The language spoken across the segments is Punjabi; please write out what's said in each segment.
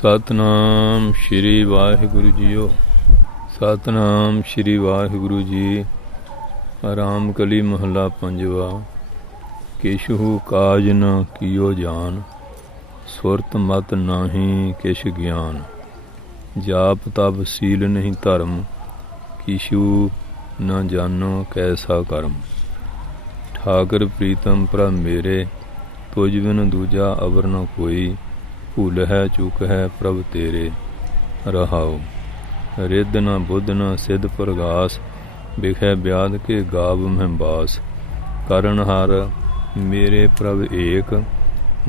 सतनाम श्री वाहिगुरु जीओ। सतनाम श्री वाहिगुरु जी। आराम कली महला पंजवा। किशहु काज न कियो जान, सुरत मत नाही किश ज्ञान। जाप तप सील नहीं धर्म, किशु न जानो कैसा कर्म। ठाकर प्रीतम प्रभ मेरे, तुझ बिन दूजा अवर न कोई। भूल है चूक है प्रभ तेरे, रहाओ। रिद न बुद्ध न सिद्ध प्रगास, बिखै ब्याद के गाव में बास। करनहार मेरे प्रभ एक,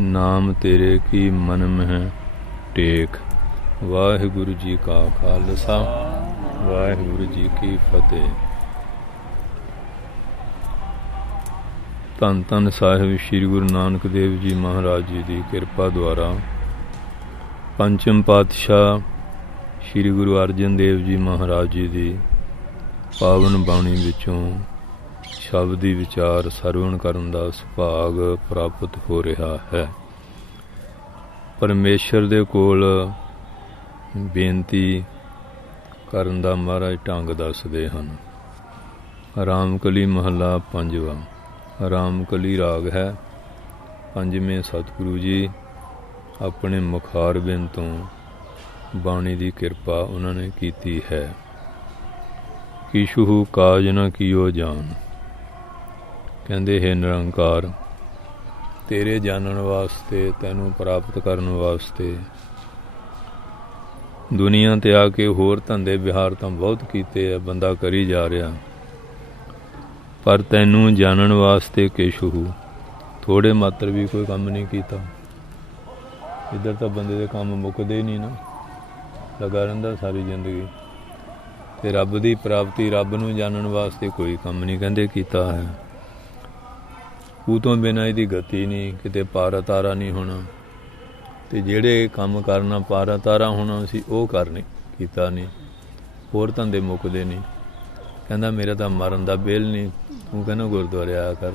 नाम तेरे की मन में टेक। वाहिगुरु जी का खालसा, वाहिगुरु जी की फतेह। धन धन साहिब श्री गुरु नानक देव जी महाराज जी की किरपा द्वारा पंचम पातशाह श्री गुरु अर्जन देव जी महाराज जी की पावन बाणी विचों शब्दी विचार सरवण करन दा सुभाग प्राप्त हो रहा है। परमेश्वर दे कोल बेनती करन दा महाराज ढंग दसदे हन। रामकली महला पंजवा। रामकली राग है। पंजवें सतगुरु जी अपने मुखारबिंद तो बाणी की किरपा उन्होंने कीती है। किशहु काज न कियो जान, कहते हे निरंकार, तेरे जानन वास्ते तैनू प्राप्त करने वास्ते दुनिया ते आके होर धंधे विहार तो बहुत कीते है, बंदा करी जा रहा, पर तैनू जानन वास्ते किशहु थोड़े मात्र भी कोई काम नहीं किया। इधर तो बंदे दे काम मुकदे ही नहीं ना, लगा रहिंदा सारी जिंदगी। ते रब की प्राप्ति रब नूं जानन वास्ते कोई काम नहीं कहते कीता है। ऊ तो बिना इहदी गति नहीं, किते पारा तारा नहीं होना, ते जिहड़े काम करना पारा तारा होना सी वो करने कीता नहीं। होर धंधे मुकदे नहीं। कहंदा मेरा तो मरन दा बेल नहीं, तूं कहना गुरुद्वारे आया कर।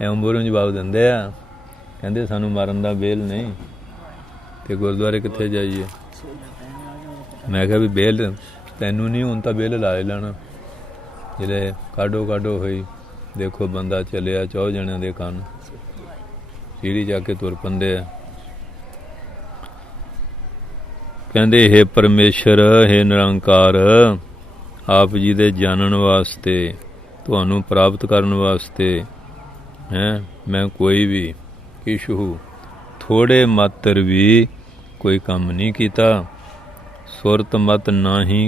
ऐ उमरों जवाब दिंदे आ, कहते सानू मरन दा बेल नहीं, तो गुरुद्वारे कित्थे जाइए। मैं कहा भी बेल तैनू नहीं, हुण तां बेल ला लेना। जिले काडो काडो होई, देखो बंदा चलिया 4 जणियां दे कन सीढ़ी जाके तुर पंदे। कहंदे हे परमेश्वर, हे निरंकार, आप जी दे जानन वास्ते, तुहानू प्राप्त करन वास्ते हैं मैं कोई भी किशहु थोड़े मात्र भी कोई काम नहीं किया। सुरत मत नाही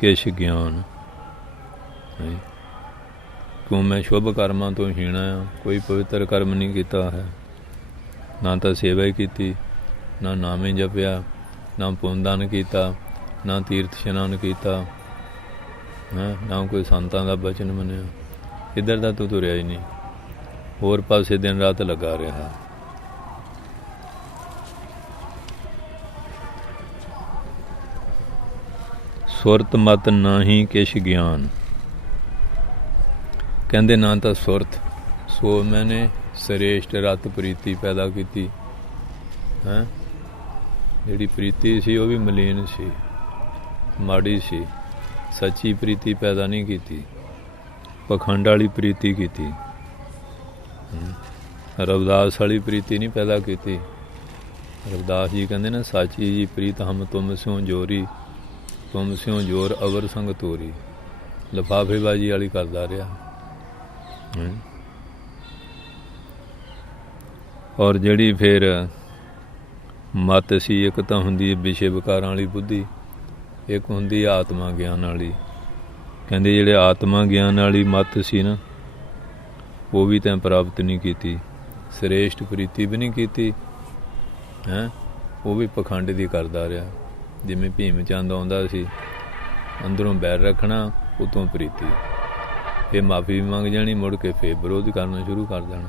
किश ज्ञान। क्यों मैं शुभ कर्मां तो हीणा, कोई पवित्र कर्म नहीं किया है। ना तो सेवा ही की, ना नाम ही जपिया, ना पुनदान किया, ना तीर्थ इशनान किया, ना कोई संतां दा बचन मनिया। इधर दा तो तुरिया ही नहीं, होर पासे दिन रात लगा रहा। सुरत मत नाही किश ज्ञान। कहते ना तो सुरत, सो मैंने श्रेष्ठ रत प्रीति पैदा की है। जिहड़ी प्रीति सी वो भी मलीन सी, माड़ी सी। सच्ची प्रीति पैदा नहीं की, पखंड वाली प्रीति की। रविदास वाली प्रीति नहीं पैदा की। रविदास जी कहते ना, साची जी प्रीत हम तुम स्यों जोरी, तुम स्यों जोर अवर संग तोरी। लिफाफेबाजी वाली करदा रहा। और जिहड़ी फिर मत सी, एक तो हुंदी विषय विकारां वाली बुद्धि, एक हुंदी आत्मा ज्ञान वाली। कहंदे जिहड़े आत्मा ज्ञान वाली मत सी ना, वो भी तैं प्राप्त नहीं की। श्रेष्ठ प्रीति भी नहीं की है, वो भी पखंड की करदा रहा। जिमें भीम चंद आउंदा सी, अंदरों बैर रखना, उतों प्रीति, फिर माफ़ी भी मंग जानी, मुड़ के फिर विरोध करना शुरू कर देना।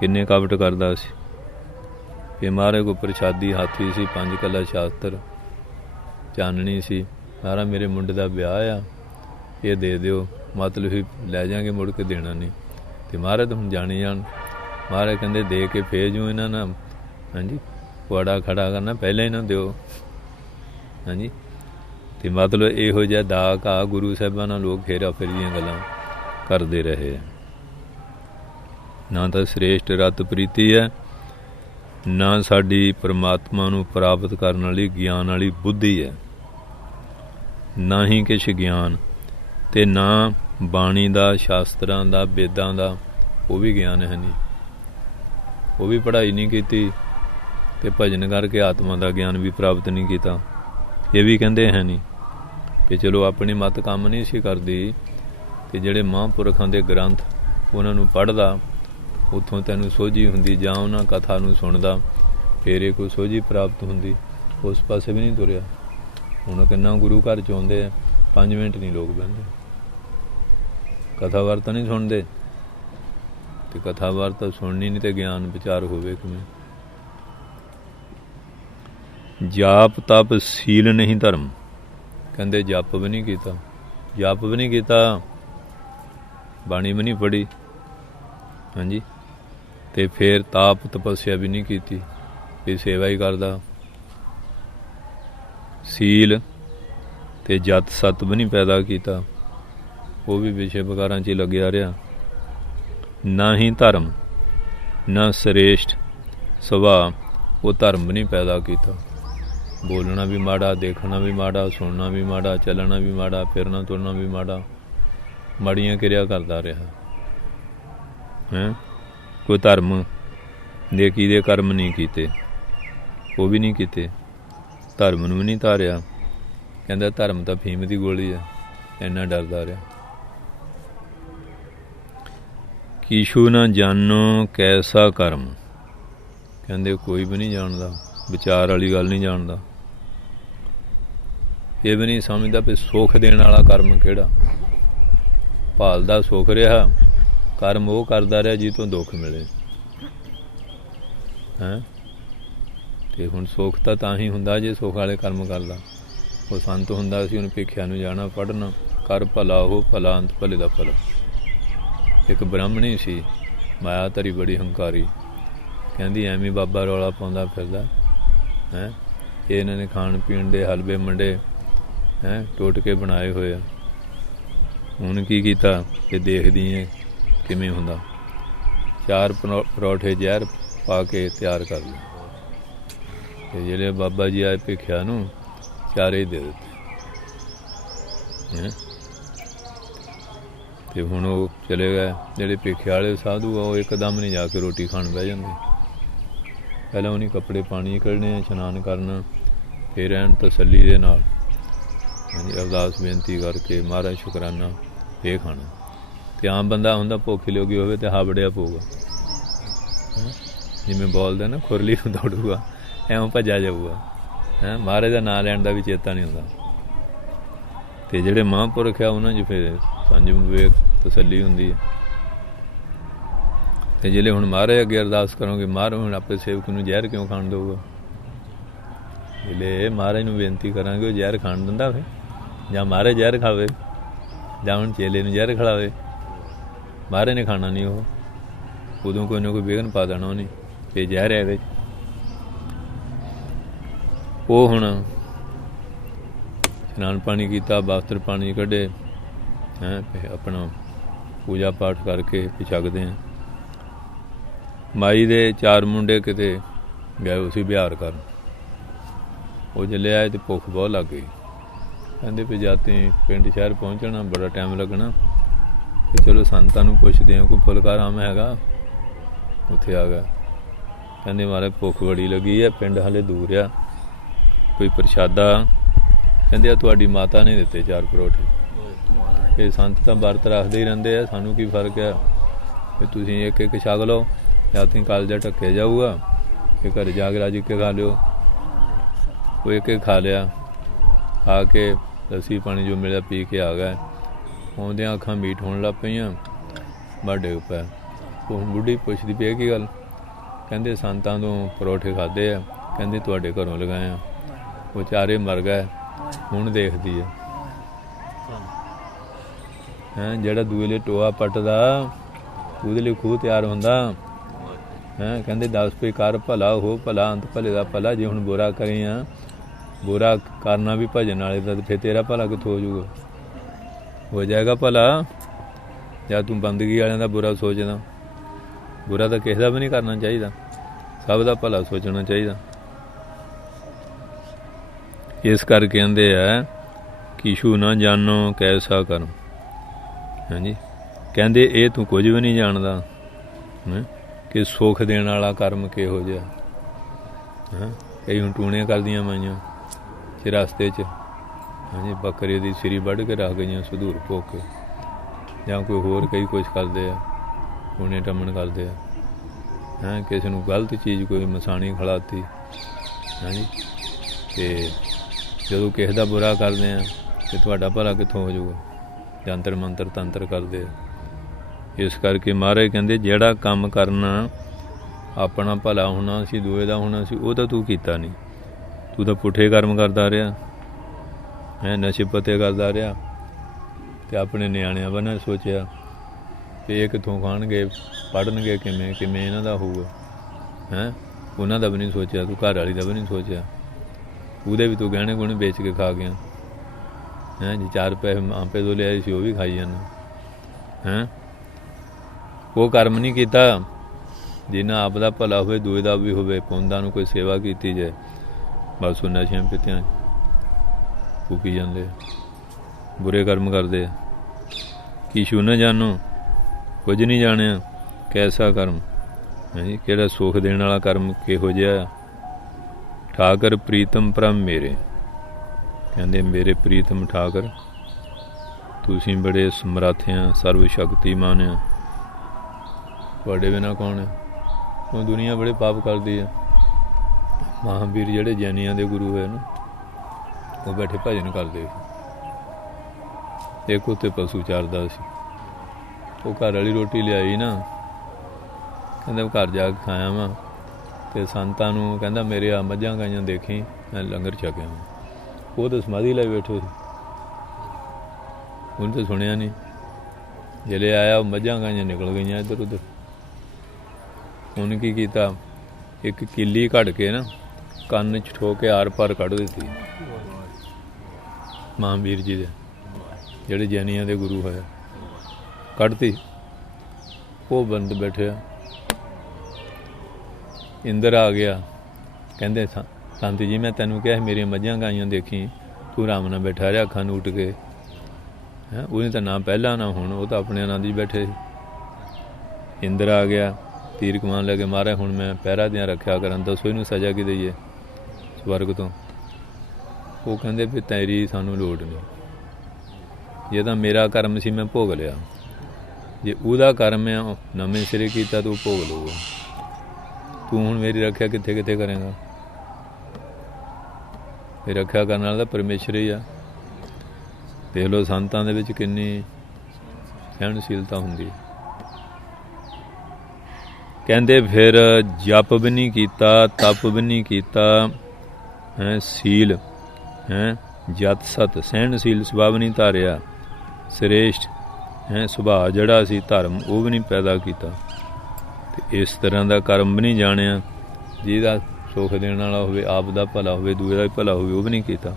किन्ने कपट करदा सी। फिर महाराज को प्रसादी हाथी सी, 5 कला शास्त्र चाननी सी। महाराज मेरे मुंडे का ब्याह आ, ये दे दिओ, मतलब ही लै जाएंगे, मुड़ के देना नहीं। तो महाराज तो हम जाने जान। महाराज कहते दे के फेर जूँ इन्हां नाल, हाँ जी, ਪੁਆੜਾ ਖੜਾ ਕਰਨਾ ਪਹਿਲਾਂ ਹੀ ਨਾ ਦਿਓ। ਹਾਂਜੀ, ਅਤੇ ਮਤਲਬ ਇਹੋ ਜਿਹਾ ਦਾ ਘਾਹ ਗੁਰੂ ਸਾਹਿਬਾਂ ਨਾਲ ਲੋਕ ਹੇਰਾ ਫੇਰੀ ਦੀਆਂ ਗੱਲਾਂ ਕਰਦੇ ਰਹੇ ਆ। ਨਾ ਤਾਂ ਸ੍ਰੇਸ਼ਟ ਰਤ ਪ੍ਰੀਤੀ ਹੈ, ਨਾ ਸਾਡੀ ਪਰਮਾਤਮਾ ਨੂੰ ਪ੍ਰਾਪਤ ਕਰਨ ਵਾਲੀ ਗਿਆਨ ਵਾਲੀ ਬੁੱਧੀ ਹੈ, ਨਾ ਹੀ ਕੁਛ ਗਿਆਨ, ਅਤੇ ਨਾ ਬਾਣੀ ਦਾ, ਸ਼ਾਸਤਰਾਂ ਦਾ, ਵੇਦਾਂ ਦਾ ਉਹ ਵੀ ਗਿਆਨ ਹੈ ਨਹੀਂ। ਉਹ ਵੀ ਪੜ੍ਹਾਈ ਨਹੀਂ ਕੀਤੀ ਅਤੇ ਭਜਨ ਕਰਕੇ ਆਤਮਾ ਦਾ ਗਿਆਨ ਵੀ ਪ੍ਰਾਪਤ ਨਹੀਂ ਕੀਤਾ। ਇਹ ਵੀ ਕਹਿੰਦੇ ਹੈ ਨਹੀਂ ਕਿ ਚਲੋ ਆਪਣੀ ਮੱਤ ਕੰਮ ਨਹੀਂ ਸੀ ਕਰਦੀ, ਅਤੇ ਜਿਹੜੇ ਮਹਾਂਪੁਰਖਾਂ ਦੇ ਗ੍ਰੰਥ ਉਹਨਾਂ ਨੂੰ ਪੜ੍ਹਦਾ, ਉੱਥੋਂ ਤੈਨੂੰ ਸੋਝੀ ਹੁੰਦੀ, ਜਾਂ ਉਹਨਾਂ ਕਥਾ ਨੂੰ ਸੁਣਦਾ, ਫਿਰ ਇਹ ਕੋਈ ਸੋਝੀ ਪ੍ਰਾਪਤ ਹੁੰਦੀ। ਉਸ ਪਾਸੇ ਵੀ ਨਹੀਂ ਤੁਰਿਆ। ਹੁਣ ਕਿੰਨਾ ਗੁਰੂ ਘਰ 'ਚ ਆਉਂਦੇ ਆ, 5 ਮਿੰਟ ਨਹੀਂ ਲੋਕ ਬਹਿੰਦੇ, ਕਥਾ ਵਾਰਤਾ ਨਹੀਂ ਸੁਣਦੇ। ਅਤੇ ਕਥਾ ਵਾਰਤਾ ਸੁਣਨੀ ਨਹੀਂ ਅਤੇ ਗਿਆਨ ਵਿਚਾਰ ਹੋਵੇ ਕਿਵੇਂ। ਜਾਪ ਤਪ ਸੀਲ ਨਹੀਂ ਧਰਮ, ਕਹਿੰਦੇ ਜਪ ਵੀ ਨਹੀਂ ਕੀਤਾ, ਜਪ ਵੀ ਨਹੀਂ ਕੀਤਾ, ਬਾਣੀ ਵੀ ਨਹੀਂ ਪੜ੍ਹੀ। ਹਾਂਜੀ, ਅਤੇ ਫਿਰ ਤਾਪ ਤਪੱਸਿਆ ਵੀ ਨਹੀਂ ਕੀਤੀ, ਵੀ ਸੇਵਾ ਹੀ ਕਰਦਾ। ਸੀਲ ਅਤੇ ਜਤ ਸਤ ਵੀ ਨਹੀਂ ਪੈਦਾ ਕੀਤਾ, ਉਹ ਵੀ ਵਿਸ਼ੇ ਵਿਕਾਰਾਂ 'ਚ ਹੀ ਲੱਗਿਆ ਰਿਹਾ। ਨਾ ਹੀ ਧਰਮ, ਨਾ ਸ੍ਰੇਸ਼ਟ ਸੁਭਾਅ, ਉਹ ਧਰਮ ਵੀ ਨਹੀਂ ਪੈਦਾ ਕੀਤਾ। ਬੋਲਣਾ ਵੀ ਮਾੜਾ, ਦੇਖਣਾ ਵੀ ਮਾੜਾ, ਸੁਣਨਾ ਵੀ ਮਾੜਾ, ਚੱਲਣਾ ਵੀ ਮਾੜਾ, ਫਿਰਨਾ ਤੁਰਨਾ ਵੀ ਮਾੜਾ, ਮਾੜੀਆਂ ਕਿਰਿਆ ਕਰਦਾ ਰਿਹਾ ਹੈਂ। ਕੋਈ ਧਰਮ ਨੇਕੀ ਦੇ ਕਰਮ ਨਹੀਂ ਕੀਤੇ, ਉਹ ਵੀ ਨਹੀਂ ਕੀਤੇ। ਧਰਮ ਨੂੰ ਵੀ ਨਹੀਂ ਧਾਰਿਆ। ਕਹਿੰਦਾ ਧਰਮ ਤਾਂ ਫੀਮ ਦੀ ਗੋਲੀ ਹੈ, ਇੰਨਾ ਡਰਦਾ ਰਿਹਾ। ਕੀਸ਼ੂ ਨਾ ਜਾਨੋ ਕੈਸਾ ਕਰਮ, ਕਹਿੰਦੇ ਕੋਈ ਵੀ ਨਹੀਂ ਜਾਣਦਾ, ਵਿਚਾਰ ਵਾਲੀ ਗੱਲ ਨਹੀਂ ਜਾਣਦਾ। ਇਹ ਵੀ ਨਹੀਂ ਸਮਝਦਾ ਵੀ ਸੁੱਖ ਦੇਣ ਵਾਲਾ ਕਰਮ ਕਿਹੜਾ। ਭਾਲਦਾ ਸੁੱਖ ਰਿਹਾ, ਕਰਮ ਉਹ ਕਰਦਾ ਰਿਹਾ ਜਿਹ ਤੋਂ ਦੁੱਖ ਮਿਲੇ ਹੈਂ। ਅਤੇ ਹੁਣ ਸੁੱਖ ਤਾਂ ਹੀ ਹੁੰਦਾ ਜੇ ਸੁੱਖ ਵਾਲੇ ਕਰਮ ਕਰਦਾ। ਉਹ ਸੰਤ ਹੁੰਦਾ ਸੀ, ਉਹਨੂੰ ਭਿੱਖਿਆ ਨੂੰ ਜਾਣਾ, ਪੜ੍ਹਨਾ, ਕਰ ਭਲਾ ਉਹ ਭਲਾ ਅੰਤ ਭਲੇ ਦਾ ਭਲਾ। ਇੱਕ ਬ੍ਰਾਹਮਣੀ ਸੀ, ਮਾਇਆ ਧਰੀ ਬੜੀ ਹੰਕਾਰੀ, ਕਹਿੰਦੀ ਐਵੇਂ ਬਾਬਾ ਰੌਲਾ ਪਾਉਂਦਾ ਫਿਰਦਾ ਹੈਂ। ਇਹਨਾਂ ਨੇ ਖਾਣ ਪੀਣ ਦੇ ਹਲਵੇ ਮੰਡੇ ਹੈਂ, ਟੋਟ ਕੇ ਬਣਾਏ ਹੋਏ ਆ। ਹੁਣ ਕੀ ਕੀਤਾ ਕਿ ਦੇਖਦੀ ਹੈ ਕਿਵੇਂ ਹੁੰਦਾ। 4 ਪਰੌਠੇ ਜ਼ਹਿਰ ਪਾ ਕੇ ਤਿਆਰ ਕਰ ਲਏ, ਅਤੇ ਜਿਹੜੇ ਬਾਬਾ ਜੀ ਆਏ ਭਿੱਖਿਆ ਨੂੰ, ਚਾਰੇ ਦੇ ਦਿੱਤੇ ਹੈਂ। ਅਤੇ ਹੁਣ ਉਹ ਚਲੇ ਗਏ। ਜਿਹੜੇ ਭਿੱਖਿਆ ਵਾਲੇ ਸਾਧੂ ਆ, ਉਹ ਇੱਕਦਮ ਨਹੀਂ ਜਾ ਕੇ ਰੋਟੀ ਖਾਣ ਬਹਿ ਜਾਂਦੇ। ਪਹਿਲਾਂ ਉਹਨੇ ਕੱਪੜੇ ਪਾਣੀ ਕੱਢਣੇ, ਇਸ਼ਨਾਨ ਕਰਨਾ, ਫਿਰ ਐਨ ਤਸੱਲੀ ਦੇ ਨਾਲ ਹਾਂਜੀ ਅਰਦਾਸ ਬੇਨਤੀ ਕਰਕੇ ਮਹਾਰਾਜ ਸ਼ੁਕਰਾਨਾ, ਇਹ ਖਾਣਾ। ਅਤੇ ਆਮ ਬੰਦਾ ਹੁੰਦਾ ਭੁੱਖ ਲੱਗੀ ਹੋਵੇ ਅਤੇ ਹਾਵੜਿਆ ਪਊਗਾ, ਜਿਵੇਂ ਬੋਲਦੇ ਨਾ ਖੁਰਲੀ ਨੂੰ ਦੌੜੂਗਾ, ਐਵੇਂ ਭੱਜਿਆ ਜਾਊਗਾ ਹੈਂ। ਮਹਾਰਾਜ ਦਾ ਨਾਂ ਲੈਣ ਦਾ ਵੀ ਚੇਤਾ ਨਹੀਂ ਹੁੰਦਾ। ਅਤੇ ਜਿਹੜੇ ਮਹਾਂਪੁਰਖ ਆ ਉਹਨਾਂ 'ਚ ਫਿਰ ਸੰਜਮ ਵਿਵੇਕ ਤਸੱਲੀ ਹੁੰਦੀ ਹੈ। ਅਤੇ ਜਿਹੜੇ ਹੁਣ ਮਹਾਰਾਜ ਅੱਗੇ ਅਰਦਾਸ ਕਰੋਗੇ, ਮਹਾਰਾਜ ਹੁਣ ਆਪਣੇ ਸੇਵਕ ਨੂੰ ਜ਼ਹਿਰ ਕਿਉਂ ਖਾਣ ਦੇਊਗਾ। ਜਿਹੜੇ ਮਹਾਰਾਜ ਨੂੰ ਬੇਨਤੀ ਕਰਾਂਗੇ, ਉਹ ਜ਼ਹਿਰ ਖਾਣ ਦਿੰਦਾ ਫਿਰ, ਜਾਂ ਮਹਾਰਾਜ ਜ਼ਹਿਰ ਖਾਵੇ, ਜਾਂ ਹੁਣ ਚੇਲੇ ਨੂੰ ਜ਼ਹਿਰ ਖਿਲਾਵੇ। ਮਹਾਰਾਜ ਨੇ ਖਾਣਾ ਨਹੀਂ, ਉਹ ਉਦੋਂ ਕੋਈ ਨਾ ਕੋਈ ਵਿਘਨ ਪਾ ਦੇਣਾ ਉਹਨੇ, ਅਤੇ ਜ਼ਹਿਰ ਹੈ ਇਹਦੇ 'ਚ। ਉਹ ਹੁਣ ਇਸ਼ਨਾਨ ਪਾਣੀ ਕੀਤਾ, ਬਾਸਤਰ ਪਾਣੀ ਕੱਢੇ ਹੈਂ, ਆਪਣਾ ਪੂਜਾ ਪਾਠ ਕਰਕੇ ਛਕਦੇ ਹਾਂ। ਮਾਈ ਦੇ 4 ਮੁੰਡੇ ਕਿਤੇ ਗਏ ਹੋਏ ਸੀ ਬਿਹਾਰ ਕਰਨ। ਉਹ ਜਲੇ ਆਏ ਅਤੇ ਭੁੱਖ ਬਹੁਤ ਲੱਗ ਗਈ। ਕਹਿੰਦੇ ਵੀ ਜਾਤੀ ਪਿੰਡ ਸ਼ਹਿਰ ਪਹੁੰਚਣਾ ਬੜਾ ਟਾਈਮ ਲੱਗਣਾ, ਅਤੇ ਚਲੋ ਸੰਤਾਂ ਨੂੰ ਪੁੱਛਦੇ ਹਾਂ ਕੋਈ ਫੁਲਕਾ ਆਰਾਮ ਹੈਗਾ। ਉੱਥੇ ਆ ਗਿਆ, ਕਹਿੰਦੇ ਮਹਾਰਾਜ ਭੁੱਖ ਬੜੀ ਲੱਗੀ ਹੈ, ਪਿੰਡ ਹਾਲੇ ਦੂਰ ਆ, ਕੋਈ ਪ੍ਰਸ਼ਾਦਾ। ਕਹਿੰਦੇ ਆ ਤੁਹਾਡੀ ਮਾਤਾ ਨੇ ਦਿੱਤੇ 4 ਪਰੌਠੇ। ਇਹ ਸੰਤ ਤਾਂ ਵਰਤ ਰੱਖਦੇ ਹੀ ਰਹਿੰਦੇ ਆ, ਸਾਨੂੰ ਕੀ ਫਰਕ ਆ ਵੀ ਤੁਸੀਂ ਇੱਕ ਇੱਕ ਛਕ ਲਓ, ਜਾਂ ਤੁਸੀਂ ਕਾਲਜਾ ਢੱਕੇ ਜਾਊਗਾ, ਕਿ ਘਰ ਜਾ ਕੇ ਰੱਜ ਕੇ ਖਾ ਲਿਓ। ਉਹ ਇੱਕ ਇੱਕ ਖਾ ਲਿਆ, ਆ ਕੇ ਲੱਸੀ ਪਾਣੀ ਜੋ ਮਿਲਿਆ ਪੀ ਕੇ ਆ ਗਏ। ਆਉਂਦਿਆਂ ਅੱਖਾਂ ਮੀਟ ਹੋਣ ਲੱਗ ਪਈਆਂ, ਬਸ ਡਿੱਗ ਪਿਆ। ਉਹ ਬੁੱਢੀ ਪੁੱਛਦੀ ਪਈ ਕੀ ਗੱਲ। ਕਹਿੰਦੇ ਸੰਤਾਂ ਤੋਂ ਪਰੌਠੇ ਖਾਧੇ ਆ, ਕਹਿੰਦੇ ਤੁਹਾਡੇ ਘਰੋਂ ਲਗਾਏ ਆ। ਉਹ ਚਾਰੇ ਮਰ ਗਏ, ਹੁਣ ਦੇਖਦੀ ਹੈ ਹੈਂ। ਜਿਹੜਾ ਦੂਏ ਲਈ ਟੋਆ ਪੱਟਦਾ, ਉਹਦੇ ਲਈ ਖੂਹ ਤਿਆਰ ਹੁੰਦਾ ਹੈਂ ਕਹਿੰਦੇ 10 ਪੇ ਕਰ ਭਲਾ ਹੋ ਭਲਾ ਅੰਤ ਭਲੇ ਦਾ ਭਲਾ। ਜੇ ਹੁਣ ਬੁਰਾ ਕਰੇ ਆ, ਬੁਰਾ ਕਰਨਾ ਵੀ ਭਜਨ ਵਾਲੇ ਦਾ, ਫਿਰ ਤੇਰਾ ਭਲਾ ਕਿੱਥੋਂ ਹੋ ਜਾਊਗਾ? ਹੋ ਜਾਏਗਾ ਭਲਾ ਜਾਂ ਤੂੰ ਬੰਦਗੀ ਵਾਲਿਆਂ ਦਾ ਬੁਰਾ ਸੋਚਦਾ? ਬੁਰਾ ਤਾਂ ਕਿਸੇ ਦਾ ਵੀ ਨਹੀਂ ਕਰਨਾ ਚਾਹੀਦਾ, ਸਭ ਦਾ ਭਲਾ ਸੋਚਣਾ ਚਾਹੀਦਾ। ਇਸ ਕਰਕੇ ਕਹਿੰਦੇ ਆ ਕਿਛੂ ਨਾ ਜਾਣੋ ਕੈਸਾ ਕਰਮ। ਹਾਂਜੀ, ਕਹਿੰਦੇ ਇਹ ਤੂੰ ਕੁਝ ਵੀ ਨਹੀਂ ਜਾਣਦਾ ਕਿ ਸੁੱਖ ਦੇਣ ਵਾਲਾ ਕਰਮ ਕਿਹੋ ਜਿਹਾ। ਕਈ ਹੁਣ ਟੂਣੀਆਂ ਕਰਦੀਆਂ ਮਾਈਆਂ ਰਸਤੇ 'ਚ, ਹਾਂਜੀ, ਬੱਕਰੇ ਦੀ ਸਿਰੀ ਵੱਢ ਕੇ ਰੱਖ ਗਈਆਂ ਸੰਧੂਰ ਭੋਗ ਕੇ, ਜਾਂ ਕੋਈ ਹੋਰ ਕਈ ਕੁਛ ਕਰਦੇ ਆ, ਟੂਣੇ ਟੰਮਣ ਕਰਦੇ ਆ। ਕਿਸੇ ਨੂੰ ਗਲਤ ਚੀਜ਼ ਕੋਈ ਮਸਾਣੀ ਖਿਲਾਤੀ। ਹਾਂਜੀ, ਅਤੇ ਜਦੋਂ ਕਿਸੇ ਦਾ ਬੁਰਾ ਕਰਦੇ ਆ ਅਤੇ ਤੁਹਾਡਾ ਭਲਾ ਕਿੱਥੋਂ ਹੋ ਜਾਊਗਾ? ਜੰਤਰ ਮੰਤਰ ਤੰਤਰ ਕਰਦੇ ਆ। ਇਸ ਕਰਕੇ ਮਹਾਰਾਜ ਕਹਿੰਦੇ ਜਿਹੜਾ ਕੰਮ ਕਰਨਾ ਆਪਣਾ ਭਲਾ ਹੋਣਾ ਸੀ, ਦੂਏ ਦਾ ਹੋਣਾ ਸੀ, ਉਹ ਤਾਂ ਤੂੰ ਕੀਤਾ ਨਹੀਂ। ਤੂੰ ਤਾਂ ਪੁੱਠੇ ਕਰਮ ਕਰਦਾ ਰਿਹਾ, ਨਸ਼ੇ ਪੱਤੇ ਕਰਦਾ ਰਿਹਾ, ਅਤੇ ਆਪਣੇ ਨਿਆਣਿਆਂ ਵੱਲ ਸੋਚਿਆ ਕਿ ਇਹ ਕਿੱਥੋਂ ਖਾਣਗੇ, ਪੜ੍ਹਨਗੇ ਕਿਵੇਂ, ਕਿਵੇਂ ਇਹਨਾਂ ਦਾ ਹੋਊਗਾ। ਉਹਨਾਂ ਦਾ ਵੀ ਨਹੀਂ ਸੋਚਿਆ, ਤੂੰ ਘਰ ਵਾਲੀ ਦਾ ਵੀ ਨਹੀਂ ਸੋਚਿਆ, ਉਹਦੇ ਵੀ ਤੂੰ ਗਹਿਣੇ ਗੁਣੇ ਵੇਚ ਕੇ ਖਾ ਗਿਆ। ਜੇ 4 ਪੈਸੇ ਆਪੇ ਤੋਂ ਲਿਆਏ ਸੀ ਉਹ ਵੀ ਖਾਈ ਜਾਂਦਾ। ਉਹ ਕਰਮ ਨਹੀਂ ਕੀਤਾ ਜਿੰਨਾ ਆਪ ਦਾ ਭਲਾ ਹੋਵੇ, ਦੂਏ ਦਾ ਵੀ ਹੋਵੇ, ਪੁੰਦਾਂ ਨੂੰ ਕੋਈ ਸੇਵਾ ਕੀਤੀ ਜਾਏ। ਬਸ ਉਹ ਨਸ਼ਿਆਂ ਪਿੱਤਿਆਂ ਫੂਕੀ ਜਾਂਦੇ, ਬੁਰੇ ਕਰਮ ਕਰਦੇ। ਕਿਛੂ ਨਾ ਜਾਣੋ, ਕੁਝ ਨਹੀਂ ਜਾਣਿਆ ਕੈਸਾ ਕਰਮ। ਹਾਂਜੀ, ਕਿਹੜਾ ਸੁੱਖ ਦੇਣ ਵਾਲਾ ਕਰਮ ਕਿਹੋ ਜਿਹਾ। ਠਾਕਰ ਪ੍ਰੀਤਮ ਪ੍ਰਮ ਮੇਰੇ, ਕਹਿੰਦੇ ਮੇਰੇ ਪ੍ਰੀਤਮ ਠਾਕਰ ਤੁਸੀਂ ਬੜੇ ਸਮਰੱਥ ਆ, ਸਰਵ ਸ਼ਕਤੀਮਾਨ ਆ, ਤੁਹਾਡੇ ਬਿਨਾਂ ਕੌਣ ਹੈ? ਉਹ ਦੁਨੀਆ ਬੜੇ ਪਾਪ ਕਰਦੀ ਆ। ਮਹਾਂਵੀਰ ਜਿਹੜੇ ਜੈਨੀਆਂ ਦੇ ਗੁਰੂ ਹੋਏ ਨਾ, ਉਹ ਬੈਠੇ ਭਜਨ ਕਰਦੇ ਸੀ। ਇੱਕ ਉੱਤੇ ਪਸ਼ੂ ਚਾਰਦਾ ਸੀ, ਉਹ ਘਰ ਵਾਲੀ ਰੋਟੀ ਲਿਆਈ ਨਾ, ਕਹਿੰਦਾ ਘਰ ਜਾ ਕੇ ਖਾਇਆ ਵਾਂ, ਅਤੇ ਸੰਤਾਂ ਨੂੰ ਕਹਿੰਦਾ ਮੇਰੇ ਆ ਮੱਝਾਂ ਗਾਈਆਂ ਦੇਖੀ, ਮੈਂ ਲੰਗਰ ਛਕਿਆ ਵਾਂ। ਉਹ ਤਾਂ ਸਮਾਧੀ ਲਈ ਬੈਠੇ ਸੀ, ਉਹਨੇ ਤਾਂ ਸੁਣਿਆ ਨਹੀਂ। ਜਿਹੜੇ ਆਇਆ ਉਹ ਮੱਝਾਂ ਗਾਈਆਂ ਨਿਕਲ ਗਈਆਂ ਇੱਧਰ ਉੱਧਰ। ਉਹਨੇ ਕੀ ਕੀਤਾ, ਇੱਕ ਕਿੱਲੀ ਕੱਢ ਕੇ ਨਾ ਕੰਨ 'ਚ ਠੋਕ ਕੇ ਆਰ ਪਾਰ ਕੱਢ ਦਿੱਤੀ। ਮਹਾਂਵੀਰ ਜੀ ਦੇ ਜਿਹੜੇ ਜੈਨੀਆਂ ਦੇ ਗੁਰੂ ਹੋਏ, ਕੱਢਤੀ। ਉਹ ਬੰਦ ਬੈਠਿਆ, ਇੰਦਰ ਆ ਗਿਆ, ਕਹਿੰਦੇ ਸੰਤ ਜੀ ਮੈਂ ਤੈਨੂੰ ਕਿਹਾ ਮੇਰੀਆਂ ਮੱਝਾਂ ਗਾਈਆਂ ਦੇਖੀ, ਤੂੰ ਆਰਾਮ ਨਾਲ ਬੈਠਾ ਰਿਹਾ ਅੱਖਾਂ ਨੂੰ ਉੱਟ ਕੇ। ਉਹਨੇ ਤਾਂ ਨਾ ਪਹਿਲਾਂ ਨਾ ਹੁਣ, ਉਹ ਤਾਂ ਆਪਣੇ ਆਨੰਦ 'ਚ ਬੈਠੇ ਸੀ। ਇੰਦਰ ਆ ਗਿਆ, ਤੀਰ ਕਮਾਨ ਲੈ ਕੇ ਮਾਰਿਆ, ਹੁਣ ਮੈਂ ਪਹਿਰਾ ਦਿਆਂ ਰੱਖਿਆ ਕਰਨ, ਦੱਸੋ ਇਹਨੂੰ ਸਜ਼ਾ ਕੀ ਦਈਏ ਸਵਰਗ ਤੋਂ। ਉਹ ਕਹਿੰਦੇ ਵੀ ਤੇਰੀ ਸਾਨੂੰ ਲੋੜ ਨਹੀਂ, ਜੇ ਤਾਂ ਮੇਰਾ ਕਰਮ ਸੀ ਮੈਂ ਭੋਗ ਲਿਆ, ਜੇ ਉਹਦਾ ਕਰਮ ਆ ਨਵੇਂ ਸਿਰੇ ਕੀਤਾ ਤੂੰ ਭੋਗ ਲਊਗਾ। ਤੂੰ ਹੁਣ ਮੇਰੀ ਰੱਖਿਆ ਕਿੱਥੇ ਕਿੱਥੇ ਕਰੇਂਗਾ? ਇਹ ਰੱਖਿਆ ਕਰਨ ਵਾਲਾ ਤਾਂ ਪਰਮੇਸ਼ਰ ਹੀ ਆ। ਦੇਖ ਲਓ ਸੰਤਾਂ ਦੇ ਵਿੱਚ ਕਿੰਨੀ ਸਹਿਣਸ਼ੀਲਤਾ ਹੁੰਦੀ ਹੈ। ਕਹਿੰਦੇ ਫਿਰ ਜਪ ਵੀ ਨਹੀਂ ਕੀਤਾ, ਤਪ ਵੀ ਨਹੀਂ ਕੀਤਾ, ਸੀਲ ਜਤ ਸਤ ਸਹਿਣਸ਼ੀਲ ਸੁਭਾਅ ਨਹੀਂ ਧਾਰਿਆ, ਸ੍ਰੇਸ਼ਟ ਸੁਭਾਅ ਜਿਹੜਾ ਸੀ ਧਰਮ ਉਹ ਵੀ ਨਹੀਂ ਪੈਦਾ ਕੀਤਾ, ਅਤੇ ਇਸ ਤਰ੍ਹਾਂ ਦਾ ਕਰਮ ਵੀ ਨਹੀਂ ਜਾਣਿਆ ਜਿਹਦਾ ਸੁੱਖ ਦੇਣ ਵਾਲਾ ਹੋਵੇ, ਆਪ ਦਾ ਭਲਾ ਹੋਵੇ, ਦੂਏ ਦਾ ਵੀ ਭਲਾ ਹੋਵੇ, ਉਹ ਵੀ ਨਹੀਂ ਕੀਤਾ।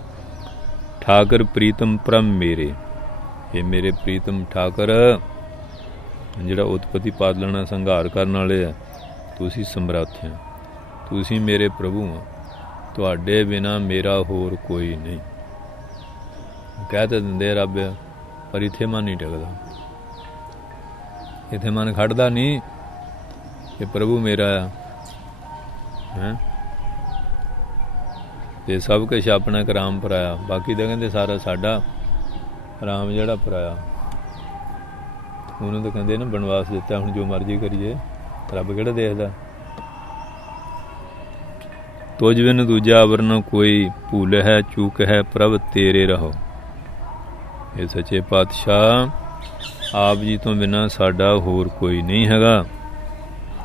ਠਾਕਰ ਪ੍ਰੀਤਮ ਪ੍ਰਮ ਮੇਰੇ, ਇਹ ਮੇਰੇ ਪ੍ਰੀਤਮ ਠਾਕਰ ਜਿਹੜਾ ਉਤਪਤੀ ਪਾਲਣਾ ਸੰਘਾਰ ਕਰਨ ਵਾਲੇ ਆ, ਤੁਸੀਂ ਸਮਰੱਥ ਆ, ਤੁਸੀਂ ਮੇਰੇ ਪ੍ਰਭੂ ਆ, ਤੁਹਾਡੇ ਬਿਨਾਂ ਮੇਰਾ ਹੋਰ ਕੋਈ ਨਹੀਂ। ਕਹਿ ਤਾਂ ਦਿੰਦੇ ਰੱਬ ਆ, ਪਰ ਇੱਥੇ ਮਨ ਨਹੀਂ ਟਿਕਦਾ, ਇੱਥੇ ਮਨ ਖੜਦਾ ਨਹੀਂ ਕਿ ਪ੍ਰਭੂ ਮੇਰਾ ਆ। ਤੇ ਸਭ ਕੁਛ ਆਪਣਾ ਇੱਕ ਰਾਮ ਪਰਾਇਆ, ਬਾਕੀ ਤਾਂ ਕਹਿੰਦੇ ਸਾਰਾ ਸਾਡਾ ਰਾਮ ਜਿਹੜਾ ਪਰਾਇਆ। ਉਹਨੂੰ ਤਾਂ ਕਹਿੰਦੇ ਨਾ ਬਨਵਾਸ ਦਿੱਤਾ, ਹੁਣ ਜੋ ਮਰਜ਼ੀ ਕਰੀਏ, ਰੱਬ ਕਿਹੜਾ ਦੇਖਦਾ। ਤੁਝ ਬਿਨ ਦੂਜਾ ਅਵਰ ਕੋਈ, ਭੂਲ ਹੈ ਚੂਕ ਹੈ ਪ੍ਰਭ ਤੇਰੇ ਰਹੋ। ਇਹ ਸੱਚੇ ਪਾਤਸ਼ਾਹ ਆਪ ਜੀ ਤੋਂ ਬਿਨਾਂ ਸਾਡਾ ਹੋਰ ਕੋਈ ਨਹੀਂ ਹੈਗਾ।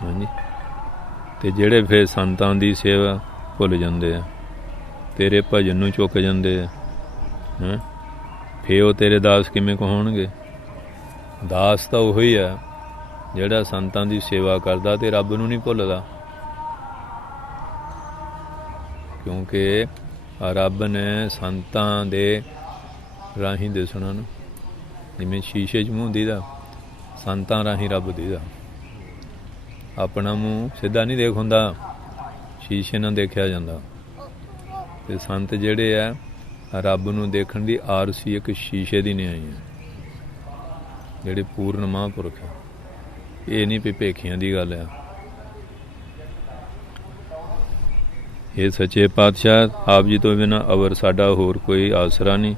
ਹਾਂਜੀ, ਅਤੇ ਜਿਹੜੇ ਫਿਰ ਸੰਤਾਂ ਦੀ ਸੇਵਾ ਭੁੱਲ ਜਾਂਦੇ ਆ, ਤੇਰੇ ਭਜਨ ਨੂੰ ਚੁੱਕ ਜਾਂਦੇ ਆ, ਫਿਰ ਉਹ ਤੇਰੇ ਦਾਸ ਕਿਵੇਂ ਕਹਾਉਣਗੇ? ਦਾਸ ਤਾਂ ਉਹੀ ਆ ਜਿਹੜਾ ਸੰਤਾਂ ਦੀ ਸੇਵਾ ਕਰਦਾ ਤੇ ਰੱਬ ਨੂੰ ਨਹੀਂ ਭੁੱਲਦਾ, ਕਿਉਂਕਿ ਰੱਬ ਨੇ ਸੰਤਾਂ ਦੇ ਰਾਹੀਂ ਦਿਸਣਾ ਨਾ। ਜਿਵੇਂ ਸ਼ੀਸ਼ੇ 'ਚ ਮੂੰਹ ਦੀਦਾ, ਸੰਤਾਂ ਰਾਹੀਂ ਰੱਬ ਦੀਦਾ। ਆਪਣਾ ਮੂੰਹ ਸਿੱਧਾ ਨਹੀਂ ਦੇਖ ਹੁੰਦਾ, ਸ਼ੀਸ਼ੇ ਨਾਲ ਦੇਖਿਆ ਜਾਂਦਾ। ਤੇ ਸੰਤ ਜਿਹੜੇ ਆ ਰੱਬ ਨੂੰ ਦੇਖਣ ਦੀ ਆਰਸੀ ਇੱਕ ਸ਼ੀਸ਼ੇ ਦੀ ਨਹੀਂ ਆਈ ਹੈ, ਜਿਹੜੇ ਪੂਰਨ ਮਹਾਂਪੁਰਖ ਆ। ਇਹ ਨਹੀਂ ਵੀ ਭੇਖੀਆਂ ਦੀ ਗੱਲ ਆ। ਇਹ ਸੱਚੇ ਪਾਤਸ਼ਾਹ ਆਪ ਜੀ ਤੋਂ ਬਿਨਾਂ ਅਵਰ ਸਾਡਾ ਹੋਰ ਕੋਈ ਆਸਰਾ ਨਹੀਂ।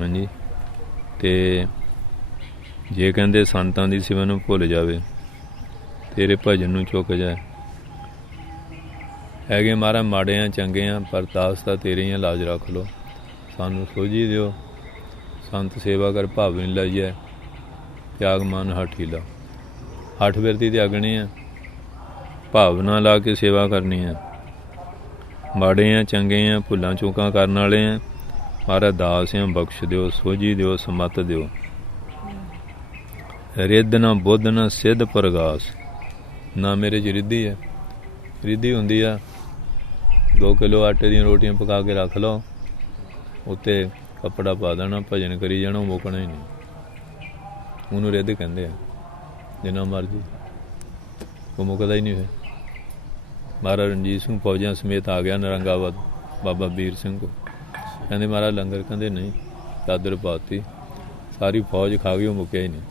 ਹਾਂਜੀ, ਤੇ ਜੇ ਕਹਿੰਦੇ ਸੰਤਾਂ ਦੀ ਸੇਵਾ ਨੂੰ ਭੁੱਲ ਜਾਵੇ, ਤੇਰੇ ਭਜਨ ਨੂੰ ਚੁੱਕ ਜਾਏ। ਹੈਗੇ ਮਹਾਰਾਜ ਮਾੜੇ ਆ ਚੰਗੇ ਆ, ਪਰ ਦਾਸ ਤਾਂ ਤੇਰੇ ਹੀ ਆ, ਲਾਜ ਰੱਖ ਲਓ, ਸਾਨੂੰ ਸੋਝੀ ਦਿਓ। ਸੰਤ ਸੇਵਾ ਕਰ ਭਾਵੇਂ ਲਾਈਏ, ਤਿਆਗ ਮਨ ਹਠ ਹੀਲਾ। ਹੱਠ ਬਿਰਤੀ ਤਿਆਗਣੀ ਆ, ਭਾਵਨਾ ਲਾ ਕੇ ਸੇਵਾ ਕਰਨੀ ਆ। ਮਾੜੇ ਆ ਚੰਗੇ ਆ, ਭੁੱਲਾਂ ਚੂਕਾਂ ਕਰਨ ਵਾਲੇ ਆ, ਮਹਾਰਾਜ ਦਾਸ ਆ, ਬਖਸ਼ ਦਿਓ, ਸੋਝੀ ਦਿਓ, ਸਮੱਤ ਦਿਓ। ਰਿੱਧ ਨਾ ਬੁੱਧ ਨਾ ਸਿੱਧ ਪ੍ਰਗਾਸ, ਨਾ ਮੇਰੇ 'ਚ ਰਿੱਧੀ ਹੈ। ਰਿੱਧੀ ਹੁੰਦੀ ਆ 2 ਕਿਲੋ ਆਟੇ ਦੀਆਂ ਰੋਟੀਆਂ ਪਕਾ ਕੇ ਰੱਖ ਲਓ, ਉੱਤੇ ਕੱਪੜਾ ਪਾ ਦੇਣਾ, ਭਜਨ ਕਰੀ ਜਾਣਾ, ਮੁੱਕਣਾ ਹੀ ਨਹੀਂ। ਉਹਨੂੰ ਰਿੱਧ ਕਹਿੰਦੇ ਆ। ਜਿੰਨਾ ਮਰਜ਼ੀ ਉਹ ਮੁੱਕਦਾ ਹੀ ਨਹੀਂ। ਫਿਰ ਮਹਾਰਾਜ ਰਣਜੀਤ ਸਿੰਘ ਫੌਜਾਂ ਸਮੇਤ ਆ ਗਿਆ ਨਰੰਗਾਵਤ ਬਾਬਾ ਵੀਰ ਸਿੰਘ ਕੋਲ। ਕਹਿੰਦੇ ਮਹਾਰਾਜ ਲੰਗਰ, ਕਹਿੰਦੇ ਨਹੀਂ, ਚਾਦਰ ਪਾਤੀ, ਸਾਰੀ ਫੌਜ ਖਾ ਗਈ, ਉਹ ਮੁੱਕਿਆ ਹੀ ਨਹੀਂ।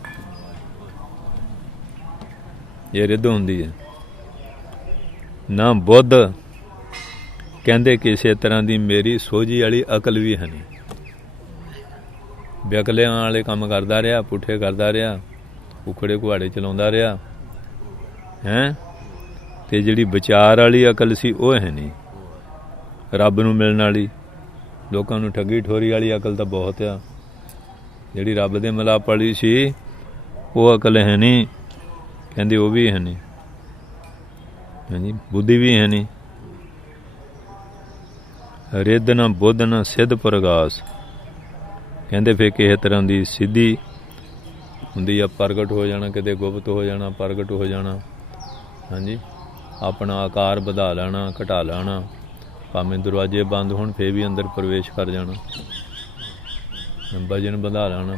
ਇਹ ਰਿੱਧ ਹੁੰਦੀ ਹੈ। ਨਾ ਬੁੱਧ, ਕਹਿੰਦੇ ਕਿਸੇ ਤਰ੍ਹਾਂ ਦੀ ਮੇਰੀ ਸੋਝੀ ਵਾਲੀ ਅਕਲ ਵੀ ਹੈ ਨਹੀਂ। ਬੇਅਕਲਿਆਂ ਵਾਲੇ ਕੰਮ ਕਰਦਾ ਰਿਹਾ, ਪੁੱਠੇ ਕਰਦਾ ਰਿਹਾ, ਉਖੜੇ ਕੁਹਾੜੇ ਚਲਾਉਂਦਾ ਰਿਹਾ ਹੈਂ। ਤੇ ਜਿਹੜੀ ਵਿਚਾਰ ਵਾਲੀ ਅਕਲ ਸੀ ਉਹ ਹੈ ਨਹੀਂ। ਰੱਬ ਨੂੰ ਮਿਲਣ ਵਾਲੀ, ਲੋਕਾਂ ਨੂੰ ਠੱਗੀ ਠੋਰੀ ਵਾਲੀ ਅਕਲ ਤਾਂ ਬਹੁਤ ਆ। ਜਿਹੜੀ ਰੱਬ ਦੇ ਮਿਲਾਪ ਵਾਲੀ ਸੀ ਉਹ ਅਕਲ ਹੈ ਨਹੀਂ। ਕਹਿੰਦੇ ਉਹ ਵੀ ਹੈ ਨਹੀਂ। ਹਾਂਜੀ, ਬੁੱਧੀ ਵੀ ਹੈ ਨਹੀਂ। ਰਿੱਧ ਨਾ ਬੁੱਧ ਨਾ ਸਿੱਧ ਪ੍ਰਗਾਸ, ਕਹਿੰਦੇ ਫਿਰ ਕਿਸੇ ਤਰ੍ਹਾਂ ਦੀ ਸਿੱਧੀ ਹੁੰਦੀ ਆ, ਪ੍ਰਗਟ ਹੋ ਜਾਣਾ, ਕਿਤੇ ਗੁਪਤ ਹੋ ਜਾਣਾ, ਪ੍ਰਗਟ ਹੋ ਜਾਣਾ। ਹਾਂਜੀ, ਆਪਣਾ ਆਕਾਰ ਵਧਾ ਲੈਣਾ, ਘਟਾ ਲੈਣਾ, ਭਾਵੇਂ ਦਰਵਾਜ਼ੇ ਬੰਦ ਹੋਣ ਫੇਰ ਵੀ ਅੰਦਰ ਪ੍ਰਵੇਸ਼ ਕਰ ਜਾਣਾ। ਵਜਨ ਵਧਾ ਲੈਣਾ,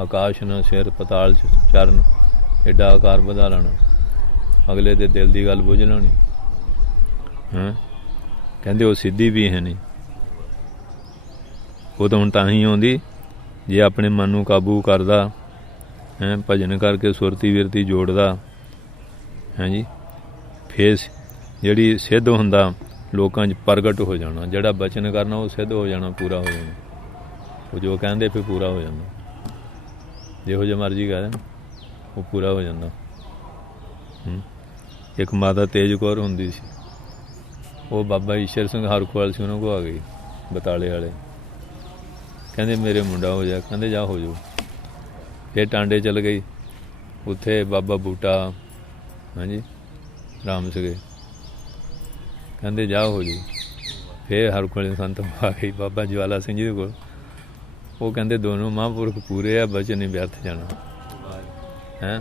ਆਕਾਸ਼ ਨਾ ਸਿਰ ਪਤਾਲ 'ਚ ਚਰਨ, ਐਡਾ ਆਕਾਰ ਵਧਾ ਲੈਣਾ, ਅਗਲੇ ਦੇ ਦਿਲ ਦੀ ਗੱਲ ਬੁੱਝ ਲੈਣੀ ਹੈਂ। ਕਹਿੰਦੇ ਉਹ ਸਿੱਧੀ ਵੀ ਹੈ ਨਹੀਂ। ਉਹ ਤਾਂ ਹੁਣ ਤਾਂ ਹੀ ਆਉਂਦੀ ਜੇ ਆਪਣੇ ਮਨ ਨੂੰ ਕਾਬੂ ਕਰਦਾ ਹੈਂ, ਭਜਨ ਕਰਕੇ ਸੁਰਤੀ ਵਿਰਤੀ ਜੋੜਦਾ ਹੈਂ ਜੀ। ਫੇਰ ਜਿਹੜੀ ਸਿੱਧ ਹੁੰਦਾ ਲੋਕਾਂ 'ਚ ਪ੍ਰਗਟ ਹੋ ਜਾਣਾ। ਜਿਹੜਾ ਬਚਨ ਕਰਨਾ ਉਹ ਸਿੱਧ ਹੋ ਜਾਣਾ, ਪੂਰਾ ਹੋ ਜਾਣਾ। ਉਹ ਜੋ ਕਹਿੰਦੇ ਫਿਰ ਪੂਰਾ ਹੋ ਜਾਂਦਾ। ਜਿਹੋ ਜਿਹਾ ਮਰਜ਼ੀ ਕਹਿ ਦੇਣ ਉਹ ਪੂਰਾ ਹੋ ਜਾਂਦਾ। ਇੱਕ ਮਾਤਾ ਤੇਜ ਕੌਰ ਹੁੰਦੀ ਸੀ, ਉਹ ਬਾਬਾ ਈਸ਼ਰ ਸਿੰਘ ਹਰਖਵਾਲ ਸੀ, ਉਹਨਾਂ ਕੋਲ ਆ ਗਈ ਬਤਾਲੇ ਵਾਲੇ। ਕਹਿੰਦੇ ਮੇਰੇ ਮੁੰਡਾ ਹੋ ਜਾ, ਕਹਿੰਦੇ ਜਾ ਹੋ ਜਾਓ। ਫਿਰ ਟਾਂਡੇ ਚਲ ਗਈ, ਉੱਥੇ ਬਾਬਾ ਬੂਟਾ ਹਾਂਜੀ ਰਾਮ ਸੀਗੇ, ਕਹਿੰਦੇ ਜਾ ਹੋ ਜਾਓ। ਫਿਰ ਹਰਖਵਾਲ ਸੰਤ ਆ ਗਈ ਬਾਬਾ ਜਵਾਲਾ ਸਿੰਘ ਜੀ ਦੇ ਕੋਲ। ਉਹ ਕਹਿੰਦੇ ਦੋਨੋਂ ਮਹਾਂਪੁਰਖ ਪੂਰੇ ਆ, ਬਚਨ ਨਹੀਂ ਵਿਅਰਥ ਜਾਣਾ ਹੈਂ।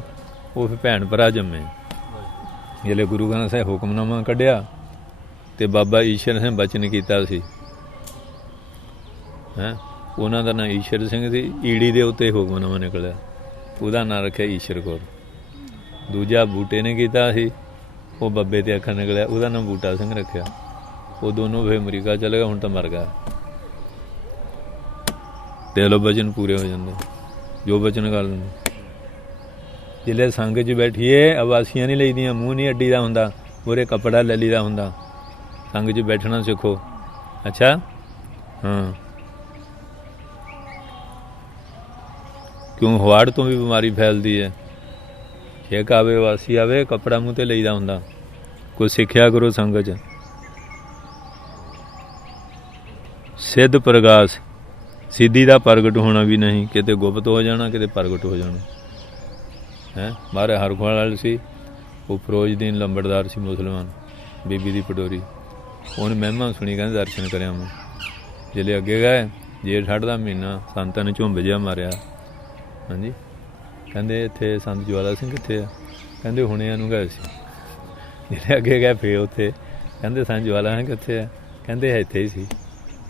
ਉਹ ਫਿਰ ਭੈਣ ਭਰਾ ਜੰਮੇ। ਜਿਹੜੇ ਗੁਰੂ ਗ੍ਰੰਥ ਸਾਹਿਬ ਹੁਕਮਨਾਮਾ ਕੱਢਿਆ ਤੇ ਬਾਬਾ ਈਸ਼ਰ ਸਿੰਘ ਬਚਨ ਕੀਤਾ ਸੀ ਹੈਂ। ਉਹਨਾਂ ਦਾ ਨਾਂ ਈਸ਼ਰ ਸਿੰਘ ਸੀ। ਈੜੀ ਦੇ ਉੱਤੇ ਹੁਕਮਨਾਮਾ ਨਿਕਲਿਆ, ਉਹਦਾ ਨਾਂ ਰੱਖਿਆ ਈਸ਼ਰ ਕੌਰ। ਦੂਜਾ ਬੂਟੇ ਨੇ ਕੀਤਾ ਸੀ, ਉਹ ਬੱਬੇ ਤੇ ਅੱਖਰ ਨਿਕਲਿਆ, ਉਹਦਾ ਨਾਂ ਬੂਟਾ ਸਿੰਘ ਰੱਖਿਆ। ਉਹ ਦੋਨੋਂ ਫਿਰ ਅਮਰੀਕਾ ਚਲੇ ਗਏ, ਹੁਣ ਤਾਂ ਮਰ ਗਿਆ। ਤੇ ਲੋ ਬਚਨ ਪੂਰੇ ਹੋ ਜਾਂਦੇ ਜੋ ਬਚਨ ਕਰ ਦਿੰਦੇ। ਜਿਲੇ ਸੰਗ 'ਚ ਬੈਠੀਏ ਆਵਾਸੀਆਂ ਨਹੀਂ ਲਈਦੀਆਂ, ਮੂੰਹ ਨਹੀਂ ਅੱਡੀ ਦਾ ਹੁੰਦਾ, ਪੂਰੇ ਕੱਪੜਾ ਲੈ ਲਈਦਾ ਹੁੰਦਾ। ਸੰਗ 'ਚ ਬੈਠਣਾ ਸਿੱਖੋ। ਅੱਛਾ ਹਾਂ, ਕਿਉਂ ਹਵਾੜ ਤੋਂ ਵੀ ਬਿਮਾਰੀ ਫੈਲਦੀ ਹੈ। ਛੇਕ ਆਵੇ ਵਾਸੀ ਆਵੇ, ਕੱਪੜਾ ਮੂੰਹ 'ਤੇ ਲਈਦਾ ਹੁੰਦਾ। ਕੋਈ ਸਿੱਖਿਆ ਕਰੋ ਸੰਗ 'ਚ। ਸਿੱਧ ਪ੍ਰਗਾਸ, ਸਿੱਧੀ ਦਾ ਪ੍ਰਗਟ ਹੋਣਾ ਵੀ ਨਹੀਂ, ਕਿਤੇ ਗੁਪਤ ਹੋ ਜਾਣਾ, ਕਿਤੇ ਪ੍ਰਗਟ ਹੋ ਜਾਣਾ ਹੈਂ। ਮਾਰੇ ਹਰਖਵਾਲ ਵਾਲੇ ਸੀ, ਉਹ ਫਿਰੋਜ਼ਦੀਨ ਲੰਬੜਦਾਰ ਸੀ ਮੁਸਲਮਾਨ, ਬੀਬੀ ਦੀ ਪਟੋਰੀ। ਉਹਨੇ ਮਹਿਮਾ ਸੁਣੀ, ਕਹਿੰਦੇ ਦਰਸ਼ਨ ਕਰਿਆ ਮੈਂ। ਜਿਹੜੇ ਅੱਗੇ ਗਏ, ਜੇਠ ਠੰਡ ਦਾ ਮਹੀਨਾ, ਸੰਤਾਂ ਨੇ ਝੁੰਬ ਜਿਹਾ ਮਾਰਿਆ ਹਾਂਜੀ। ਕਹਿੰਦੇ ਇੱਥੇ ਸੰਤ ਜਵਾਲਾ ਸਿੰਘ ਕਿੱਥੇ ਆ? ਕਹਿੰਦੇ ਹੁਣੇ ਇਹਨੂੰ ਗਏ ਸੀ। ਜਿਹੜੇ ਅੱਗੇ ਗਏ ਫੇਰ ਉੱਥੇ ਕਹਿੰਦੇ ਸੰਤ ਜਵਾਲਾ ਸਿੰਘ ਕਿੱਥੇ ਆ? ਕਹਿੰਦੇ ਇੱਥੇ ਹੀ ਸੀ।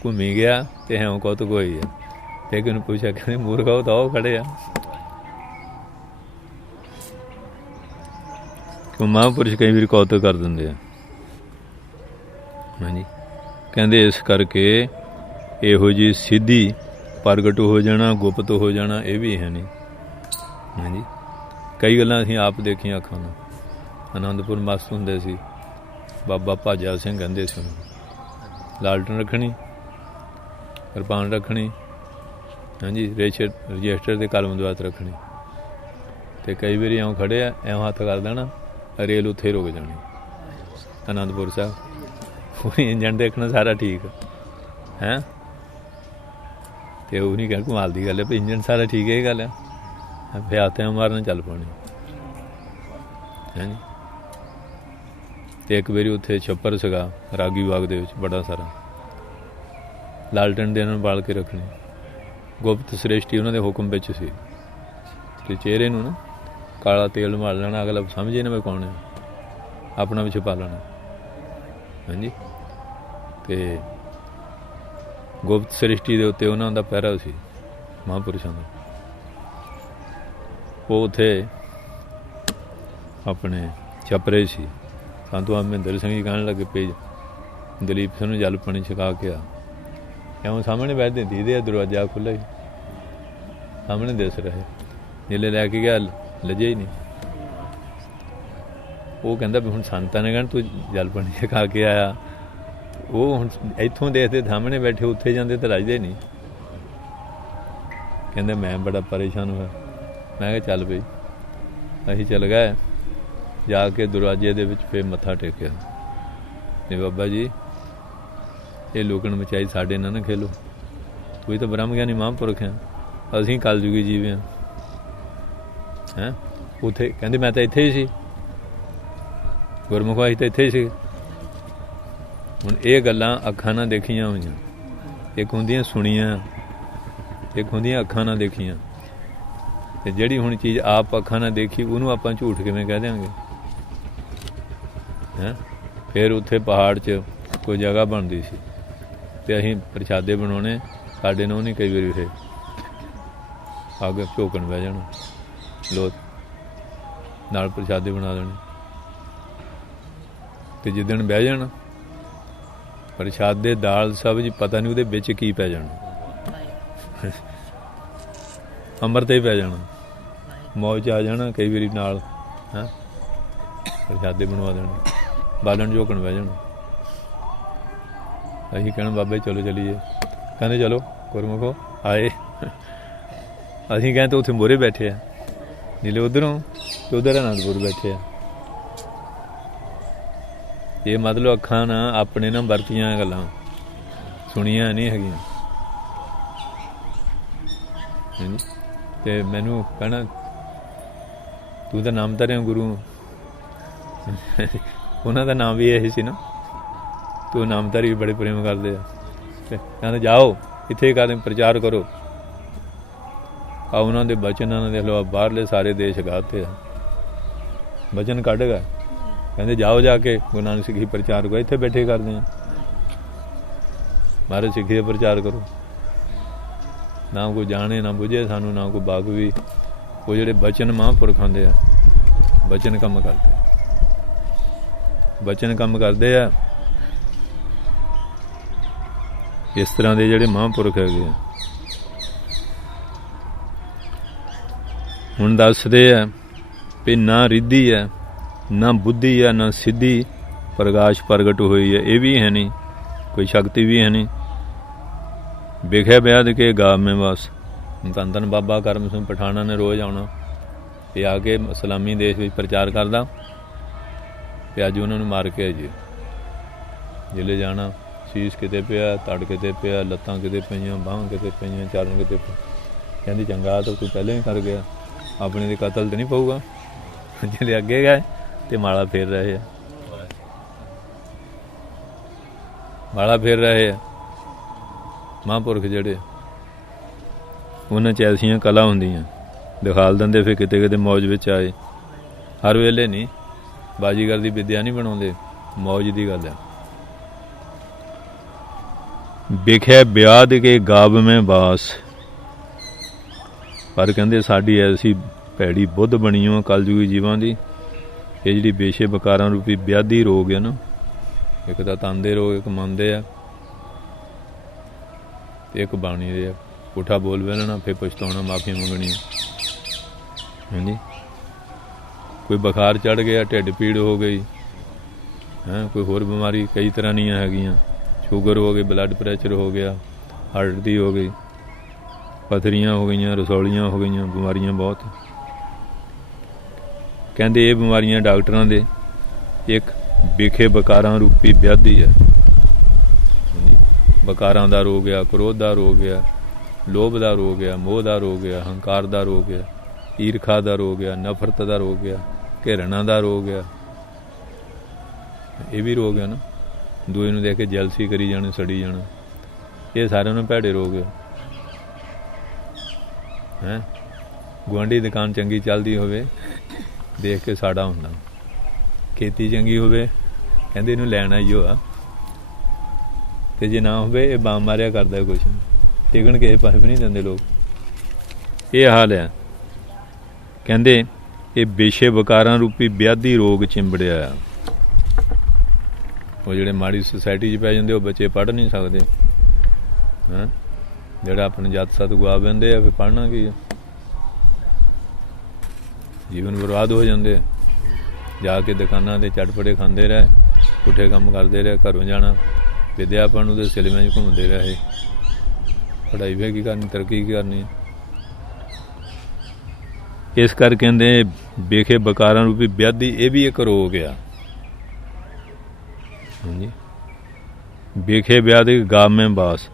ਘੁੰਮੀ ਗਿਆ ਅਤੇ ਹੈਂ ਕੌਤਕ ਹੋਈ ਆ। ਫਿਰ ਉਹਨੂੰ ਪੁੱਛਿਆ, ਕਹਿੰਦੇ ਮੂਰਖਾ ਉਹ ਤਾਂ ਉਹ ਖੜੇ ਆ। ਕਿਉਂ ਮਹਾਂਪੁਰਸ਼ ਕਈ ਵਾਰੀ ਕੌਤਕ ਕਰ ਦਿੰਦੇ ਆ। ਹਾਂਜੀ, ਕਹਿੰਦੇ ਇਸ ਕਰਕੇ ਇਹੋ ਜਿਹੀ ਸਿੱਧੀ ਪ੍ਰਗਟ ਹੋ ਜਾਣਾ, ਗੁਪਤ ਹੋ ਜਾਣਾ, ਇਹ ਵੀ ਹੈ ਨਹੀਂ। ਹਾਂਜੀ, ਕਈ ਗੱਲਾਂ ਅਸੀਂ ਆਪ ਦੇਖੀਆਂ ਅੱਖਾਂ ਨਾਲ। ਆਨੰਦਪੁਰ ਮਸਤ ਹੁੰਦੇ ਸੀ, ਬਾਬਾ ਭਾਜਾ ਸਿੰਘ ਕਹਿੰਦੇ ਸੀ ਉਹਨੂੰ, ਲਾਲਟਨ ਰੱਖਣੀ, ਕਿਰਪਾਨ ਰੱਖਣੀ, ਹਾਂਜੀ, ਰਜਿਸਟਰ ਦੇ ਕਲਮ ਦਵਾਤ ਰੱਖਣੀ, ਅਤੇ ਕਈ ਵਾਰੀ ਇਉਂ ਖੜ੍ਹੇ ਆ, ਇਉਂ ਹੱਥ ਕਰ ਦੇਣਾ, ਰੇਲ ਉੱਥੇ ਰੁਕ ਜਾਣੀ। ਆਨੰਦਪੁਰ ਸਾਹਿਬ ਉਹ ਇੰਜਣ ਦੇਖਣਾ ਸਾਰਾ ਠੀਕ ਹੈ, ਅਤੇ ਉਹ ਨਹੀਂ ਕਹਿਣਾ ਕਮਾਲ ਦੀ ਗੱਲ ਹੈ ਵੀ ਇੰਜਣ ਸਾਰਾ ਠੀਕ ਹੈ, ਇਹ ਗੱਲ ਹੈ। ਫਿਰ ਹੱਥਾਂ ਮਾਰਨ ਚੱਲ ਪਾਉਣੀ। ਹਾਂਜੀ, ਅਤੇ ਇੱਕ ਵਾਰੀ ਉੱਥੇ ਛੱਪਰ ਸੀਗਾ ਰਾਗੀ ਬਾਗ ਦੇ ਵਿੱਚ ਬੜਾ ਸਾਰਾ, ਲਾਲਟਨ ਦੇ ਇਹਨਾਂ ਨੂੰ ਬਾਲ ਕੇ ਰੱਖਣੀ। ਗੁਪਤ ਸ੍ਰੇਸ਼ਟੀ ਉਹਨਾਂ ਦੇ ਹੁਕਮ ਵਿੱਚ ਸੀ। ਅਤੇ ਚਿਹਰੇ ਨੂੰ ਨਾ ਕਾਲਾ ਤੇਲ ਮਾਰ ਲੈਣਾ, ਅਗਲਾ ਸਮਝੇ ਨਾ ਮੈਂ ਕੌਣ ਹੈ, ਆਪਣਾ ਵੀ ਛੁਪਾ ਲੈਣਾ। ਹਾਂਜੀ, ਅਤੇ ਗੁਪਤ ਸ੍ਰਿਸ਼ਟੀ ਦੇ ਉੱਤੇ ਉਹਨਾਂ ਦਾ ਪਹਿਰਾ ਸੀ ਮਹਾਂਪੁਰਸ਼ਾਂ ਦਾ। ਉਹ ਉੱਥੇ ਆਪਣੇ ਛਪਰੇ ਸੀ। ਸੰਤ ਮਹਿੰਦਰ ਸਿੰਘ ਜੀ ਕਹਿਣ ਲੱਗੇ ਪਈ ਦਲੀਪ ਸਿੰਘ ਨੂੰ ਜਲ ਪਾਣੀ ਛਕਾ ਕੇ ਆ। ਕਿਉਂ ਸਾਹਮਣੇ ਬੈਠ ਦਿੰਦੀ ਦੇ ਦਰਵਾਜ਼ਾ ਖੁੱਲ੍ਹਾ ਹੀ ਸਾਹਮਣੇ ਦਿਸ ਰਹੇ। ਜਿਲੇ ਲੈ ਕੇ ਗਿਆ ਲੱਜੇ ਹੀ ਨਹੀਂ। ਉਹ ਕਹਿੰਦਾ ਵੀ ਹੁਣ ਸੰਤਾਂ ਨੇ ਕਹਿਣ ਤੂੰ ਜਲ ਪਾਣੀ ਛਕਾ ਕੇ ਆਇਆ। ਉਹ ਹੁਣ ਇੱਥੋਂ ਦੇਖਦੇ ਸਾਹਮਣੇ ਬੈਠੇ, ਉੱਥੇ ਜਾਂਦੇ ਤਾਂ ਰੱਜਦੇ ਨਹੀਂ। ਕਹਿੰਦੇ ਮੈਂ ਬੜਾ ਪਰੇਸ਼ਾਨ ਹੋਇਆ। ਮੈਂ ਕਿਹਾ ਚੱਲ ਪਈ। ਅਸੀਂ ਚੱਲ ਗਏ, ਜਾ ਕੇ ਦਰਵਾਜ਼ੇ ਦੇ ਵਿੱਚ ਫਿਰ ਮੱਥਾ ਟੇਕਿਆ। ਨਹੀਂ ਬਾਬਾ ਜੀ, ਇਹ ਲੁਕਣ ਮਚਾਈ ਸਾਡੇ ਨਾਲ ਨਾ ਖੇਲੋ। ਤੁਸੀਂ ਤਾਂ ਬ੍ਰਹਮ ਗਿਆਨੀ ਮਹਾਂਪੁਰਖ ਆ, ਅਸੀਂ ਕਲਯੁਗੀ ਜੀਵ ਹਾਂ। ਹੈਂ ਉੱਥੇ ਕਹਿੰਦੇ ਮੈਂ ਤਾਂ ਇੱਥੇ ਹੀ ਸੀ, ਗੁਰਮੁਖ ਅਸੀਂ ਤਾਂ ਇੱਥੇ ਹੀ ਸੀ। ਹੁਣ ਇਹ ਗੱਲਾਂ ਅੱਖਾਂ ਨਾਲ ਦੇਖੀਆਂ ਹੋਈਆਂ, ਇੱਕ ਹੁੰਦੀਆਂ ਸੁਣੀਆਂ, ਇੱਕ ਹੁੰਦੀਆਂ ਅੱਖਾਂ ਨਾਲ ਦੇਖੀਆਂ। ਅਤੇ ਜਿਹੜੀ ਹੁਣ ਚੀਜ਼ ਆਪ ਅੱਖਾਂ ਨਾਲ ਦੇਖੀ ਉਹਨੂੰ ਆਪਾਂ ਝੂਠ ਕਿਵੇਂ ਕਹਿ ਦਿਆਂਗੇ? ਹੈਂ ਫਿਰ ਉੱਥੇ ਪਹਾੜ 'ਚ ਕੋਈ ਜਗ੍ਹਾ ਬਣਦੀ ਸੀ ਅਤੇ ਅਸੀਂ ਪ੍ਰਸ਼ਾਦੇ ਬਣਾਉਣੇ, ਸਾਡੇ ਨਾਲ ਨਹੀਂ ਕਈ ਵਾਰੀ ਫਿਰ ਅੱਗ ਝੋਕਣ ਬਹਿ ਜਾਣਾ, ਲੋਕ ਨਾਲ ਪ੍ਰਸ਼ਾਦੇ ਬਣਾ ਦੇਣੇ। ਅਤੇ ਜਿੱਦਣ ਬਹਿ ਜਾਣਾ ਪ੍ਰਸ਼ਾਦੇ ਦਾਲ ਸਬਜ਼ੀ ਪਤਾ ਨਹੀਂ ਉਹਦੇ ਵਿੱਚ ਕੀ ਪੈ ਜਾਣਾ, ਅੰਮ੍ਰਿਤ ਹੀ ਪੈ ਜਾਣਾ, ਮੌਜ 'ਚ ਆ ਜਾਣਾ। ਕਈ ਵਾਰੀ ਨਾਲ ਹੈਂ ਪ੍ਰਸ਼ਾਦੇ ਬਣਵਾ ਦੇਣੇ, ਬਾਲਣ ਝੋਕਣ ਬਹਿ ਜਾਣਾ। ਅਸੀਂ ਕਹਿਣਾ ਬਾਬਾ ਜੀ ਚਲੋ ਚਲੀਏ। ਕਹਿੰਦੇ ਚਲੋ ਗੁਰਮੁਖੋ ਆਏ। ਅਸੀਂ ਕਹਿੰਦੇ ਉੱਥੇ ਮੋਹਰੇ ਬੈਠੇ ਆ, ਨੀਲੇ ਉੱਧਰੋਂ ਅਤੇ ਉੱਧਰ ਆਨੰਦਪੁਰ ਬੈਠੇ ਆ। ਇਹ ਮਤਲਬ ਅੱਖਾਂ ਨਾਲ ਆਪਣੇ ਨਾਲ ਵਰਤੀਆਂ ਗੱਲਾਂ ਸੁਣੀਆਂ ਨਹੀਂ ਹੈਗੀਆਂ। ਅਤੇ ਮੈਨੂੰ ਕਹਿਣਾ ਤੂੰ ਤਾਂ ਨਾਮ ਧਰਿਆ ਗੁਰੂ, ਉਹਨਾਂ ਦਾ ਨਾਮ ਵੀ ਇਹ ਸੀ ਨਾ, ਤੂੰ ਨਾਮਧਾਰੀ ਵੀ ਬੜੇ ਪ੍ਰੇਮ ਕਰਦੇ ਆ। ਕਹਿੰਦੇ ਜਾਓ ਇੱਥੇ ਕਰਦੇ ਪ੍ਰਚਾਰ ਕਰੋ। ਆ ਉਹਨਾਂ ਦੇ ਬਚਨਾਂ ਨਾਲ ਦੇਖ ਲਓ, ਬਾਹਰਲੇ ਸਾਰੇ ਦੇਸ਼ ਗਾਤੇ ਆ, ਬਚਨ ਕੱਢ ਗਏ। ਕਹਿੰਦੇ ਜਾਓ ਜਾ ਕੇ ਗੁਰੂ ਨਾਨਕ ਸਿੱਖੀ ਪ੍ਰਚਾਰ ਕਰੋ। ਇੱਥੇ ਬੈਠੇ ਕਰਦੇ ਆ, ਮਹਾਰਾਜ ਸਿੱਖੀ ਦਾ ਪ੍ਰਚਾਰ ਕਰੋ। ਨਾ ਕੋਈ ਜਾਣੇ ਨਾ ਬੁਝੇ ਸਾਨੂੰ, ਨਾ ਕੋਈ ਬਾਗ ਵੀ। ਉਹ ਜਿਹੜੇ ਬਚਨ ਮਹਾਂਪੁਰਖਾਂ ਦੇ ਆ, ਬਚਨ ਕੰਮ ਕਰਦੇ, ਬਚਨ ਕੰਮ ਕਰਦੇ ਆ। ਇਸ ਤਰ੍ਹਾਂ ਦੇ ਜਿਹੜੇ ਮਹਾਂਪੁਰਖ ਹੈਗੇ ਆ, ਹੁਣ ਦੱਸਦੇ ਆ ਵੀ ਨਾ ਰਿੱਧੀ ਹੈ, ਨਾ ਬੁੱਧੀ ਹੈ, ਨਾ ਸਿੱਧੀ ਪ੍ਰਕਾਸ਼ ਪ੍ਰਗਟ ਹੋਈ ਹੈ। ਇਹ ਵੀ ਹੈ ਨਹੀਂ, ਕੋਈ ਸ਼ਕਤੀ ਵੀ ਹੈ ਨਹੀਂ। ਵਿਖੇ ਬਿਆਦ ਕੇ ਗਾਵੇਂ ਬਸ। ਧੰਨ ਧੰਨ ਬਾਬਾ ਕਰਮ ਸਿੰਘ ਪਠਾਣਾ ਨੇ ਰੋਜ਼ ਆਉਣਾ ਅਤੇ ਆ ਕੇ ਇਸਲਾਮੀ ਦੇਸ਼ ਵਿੱਚ ਪ੍ਰਚਾਰ ਕਰਦਾ। ਅਤੇ ਅੱਜ ਉਹਨਾਂ ਨੂੰ ਮਾਰ ਕੇ ਆਏ ਜੀ, ਜ਼ਿਲ੍ਹੇ ਜਾਣਾ, ਸੀਸ ਕਿਤੇ ਪਿਆ, ਧੜ ਕਿਤੇ ਪਿਆ, ਲੱਤਾਂ ਕਿਤੇ ਪਈਆਂ, ਬਾਹਾਂ ਕਿਤੇ ਪਈਆਂ, ਚਾਰਨ ਕਿਤੇ ਪਈਆਂ। ਕਹਿੰਦੀ ਚੰਗਾ ਤਾਂ ਤੂੰ ਪਹਿਲਾਂ ਹੀ ਕਰ ਗਿਆ, ਆਪਣੇ ਦੇ ਕਤਲ ਤਾਂ ਨਹੀਂ ਪਊਗਾ। ਜਿਹੜੇ ਅੱਗੇ ਗਏ ਅਤੇ ਮਾਲਾ ਫੇਰ ਰਹੇ ਆ, ਮਾਲਾ ਫੇਰ ਰਹੇ ਆ ਮਹਾਂਪੁਰਖ ਜਿਹੜੇ। ਉਹਨਾਂ 'ਚ ਐਸੀਆਂ ਕਲਾ ਹੁੰਦੀਆਂ ਦਿਖਾਲ ਦਿੰਦੇ, ਫਿਰ ਕਿਤੇ ਕਿਤੇ ਮੌਜ ਵਿੱਚ ਆਏ। ਹਰ ਵੇਲੇ ਨਹੀਂ, ਬਾਜੀਗਰ ਦੀ ਵਿਦਿਆ ਨਹੀਂ ਬਣਾਉਂਦੇ, ਮੌਜ ਦੀ ਗੱਲ ਹੈ। ਵਿਖੇ ਵਿਆਦ ਕੇ ਗਾਵਵੇਂ ਬਾਸ, ਪਰ ਕਹਿੰਦੇ ਸਾਡੀ ਐਸੀ ਭੈੜੀ ਬੁੱਧ ਬਣੀ ਹੋ ਕਲਯੁਗੀ ਜੀਵਾਂ ਦੀ, ਇਹ ਜਿਹੜੀ ਬੇਸ਼ੇ ਬਕਾਰਾਂ ਰੂਪੀ ਵਿਆਧੀ ਰੋਗ ਹੈ ਨਾ, ਇੱਕ ਤਾਂ ਤਨ ਦੇ ਰੋਗ, ਇੱਕ ਮਨ ਦੇ ਆ, ਇੱਕ ਬਾਣੀ ਦੇ ਆ। ਪੁੱਠਾ ਬੋਲ ਵੇਲਣਾ, ਫਿਰ ਪਛਤਾਉਣਾ, ਮਾਫੀ ਮੰਗਣੀ। ਹਾਂਜੀ, ਕੋਈ ਬੁਖਾਰ ਚੜ੍ਹ ਗਿਆ, ਢਿੱਡ ਪੀੜ ਹੋ ਗਈ ਹੈ, ਕੋਈ ਹੋਰ ਬਿਮਾਰੀ ਕਈ ਤਰ੍ਹਾਂ ਦੀਆਂ ਹੈਗੀਆਂ, ਸ਼ੂਗਰ ਹੋ ਗਈ, ਬਲੱਡ ਪ੍ਰੈਸ਼ਰ ਹੋ ਗਿਆ, ਹਾਰਟ ਦੀ ਹੋ ਗਈ, ਪੱਥਰੀਆਂ ਹੋ ਗਈਆਂ, ਰਸੌਲੀਆਂ ਹੋ ਗਈਆਂ, ਬਿਮਾਰੀਆਂ ਬਹੁਤ। ਕਹਿੰਦੇ ਇਹ ਬਿਮਾਰੀਆਂ ਡਾਕਟਰਾਂ ਦੇ ਇੱਕ ਵਿਖੇ ਬਕਾਰਾਂ ਰੂਪੀ ਵਿਆਧੀ ਹੈ। ਬਕਾਰਾਂ ਦਾ ਰੋਗ ਆ, ਕ੍ਰੋਧ ਦਾ ਰੋਗ ਆ, ਲੋਭ ਦਾ ਰੋਗ ਆ, ਮੋਹ ਦਾ ਰੋਗ ਆ, ਹੰਕਾਰ ਦਾ ਰੋਗ ਆ, ਈਰਖਾ ਦਾ ਰੋਗ ਆ, ਨਫ਼ਰਤ ਦਾ ਰੋਗ ਆ, ਘਿਰਣਾ ਦਾ ਰੋਗ ਆ। ਇਹ ਵੀ ਰੋਗ ਆ ਨਾ, ਦੂਏ ਨੂੰ ਦੇਖ ਕੇ ਜੈਲਸੀ ਕਰੀ ਜਾਣਾ, ਸੜੀ ਜਾਣਾ। ਇਹ ਸਾਰਿਆਂ ਨੂੰ ਭੈੜੇ ਰੋਗ ਆ। ਹੈਂ, ਗੁਆਂਢੀ ਦੁਕਾਨ ਚੰਗੀ ਚੱਲਦੀ ਹੋਵੇ, ਦੇਖ ਕੇ ਸਾੜਾ ਹੁੰਦਾ। ਖੇਤੀ ਚੰਗੀ ਹੋਵੇ, ਕਹਿੰਦੇ ਇਹਨੂੰ ਲੈਣਾ ਹੀ ਹੋ ਆ, ਤੇ ਜੇ ਨਾ ਹੋਵੇ ਇਹ ਬਾਮ ਮਾਰਿਆ ਕਰਦਾ, ਕੁਛ ਟਿਕਣ ਕਿਸੇ ਪਾਸੇ ਵੀ ਨਹੀਂ ਦਿੰਦੇ ਲੋਕ। ਇਹ ਹਾਲ ਹੈ। ਕਹਿੰਦੇ ਇਹ ਬੇਸ਼ੇ ਬਕਾਰਾਂ ਰੂਪੀ ਵਿਆਧੀ ਰੋਗ ਚਿੰਬੜਿਆ ਆ। ਉਹ ਜਿਹੜੇ ਮਾੜੀ ਸੁਸਾਇਟੀ 'ਚ ਪੈ ਜਾਂਦੇ, ਉਹ ਬੱਚੇ ਪੜ੍ਹ ਨਹੀਂ ਸਕਦੇ। ਹੈਂ, ਜਿਹੜਾ ਆਪਣੇ ਜੱਤ ਸੱਤ ਗੁਆ ਬਹਿੰਦੇ ਆ, ਫਿਰ ਪੜ੍ਹਨਾ ਕੀ ਆ, ਜੀਵਨ ਬਰਬਾਦ ਹੋ ਜਾਂਦੇ ਆ। ਜਾ ਕੇ ਦੁਕਾਨਾਂ 'ਤੇ ਚਟਪਟੇ ਖਾਂਦੇ ਰਹੇ, ਪੁੱਠੇ ਕੰਮ ਕਰਦੇ ਰਹੇ, ਘਰੋਂ ਜਾਣਾ, ਵਿਦਿਆ ਪੜ੍ਹਨ ਨੂੰ, ਤੇ ਸਿਲਮਿਆਂ 'ਚ ਘੁੰਮਦੇ ਰਹੇ। ਪੜ੍ਹਾਈ ਵੀ ਕੀ ਕਰਨੀ, ਤਰੱਕੀ ਕੀ ਕਰਨੀ। ਇਸ ਕਰਕੇ ਕਹਿੰਦੇ ਵਿਖੇ ਬਕਾਰਾਂ ਰੂਪੀ ਵਿਆਧੀ, ਇਹ ਵੀ ਇੱਕ ਰੋਗ ਆ। ਹਾਂਜੀ, ਵਿਖੇ ਵਿਆਧੀ ਗਾਵਵੇਂ ਬਾਸ,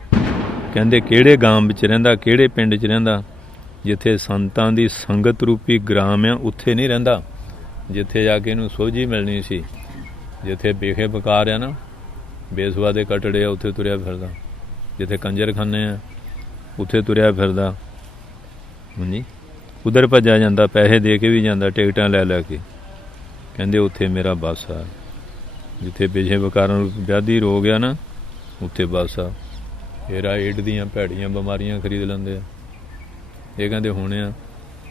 ਕਹਿੰਦੇ ਕਿਹੜੇ ਗਾਮ ਵਿੱਚ ਰਹਿੰਦਾ, ਕਿਹੜੇ ਪਿੰਡ 'ਚ ਰਹਿੰਦਾ, ਜਿੱਥੇ ਸੰਤਾਂ ਦੀ ਸੰਗਤ ਰੂਪੀ ਗ੍ਰਾਮ ਆ, ਉੱਥੇ ਨਹੀਂ ਰਹਿੰਦਾ। ਜਿੱਥੇ ਜਾ ਕੇ ਇਹਨੂੰ ਸੋਝੀ ਮਿਲਣੀ ਸੀ, ਜਿੱਥੇ ਵਿਖੇ ਬਕਾਰ ਆ ਨਾ, ਬੇਸਵਾ ਦੇ ਕਟੜੇ ਆ, ਉੱਥੇ ਤੁਰਿਆ ਫਿਰਦਾ। ਜਿੱਥੇ ਕੰਜਰਖਾਨੇ ਆ, ਉੱਥੇ ਤੁਰਿਆ ਫਿਰਦਾ। ਹਾਂਜੀ, ਉਧਰ ਭੱਜਿਆ ਜਾਂਦਾ, ਪੈਸੇ ਦੇ ਕੇ ਵੀ ਜਾਂਦਾ, ਟਿਕਟਾਂ ਲੈ ਲੈ ਕੇ। ਕਹਿੰਦੇ ਉੱਥੇ ਮੇਰਾ ਬੱਸ ਆ। ਜਿੱਥੇ ਵਿਖੇ ਬਕਾਰਾਂ ਨੂੰ ਵਿਆਧੀ ਰੋਗ ਆ ਨਾ, ਉੱਥੇ ਬੱਸ ਆ। ਫਿਰ ਏਡ ਦੀਆਂ ਭੈੜੀਆਂ ਬਿਮਾਰੀਆਂ ਖਰੀਦ ਲੈਂਦੇ ਆ। ਇਹ ਕਹਿੰਦੇ ਹੋਣੇ ਆ,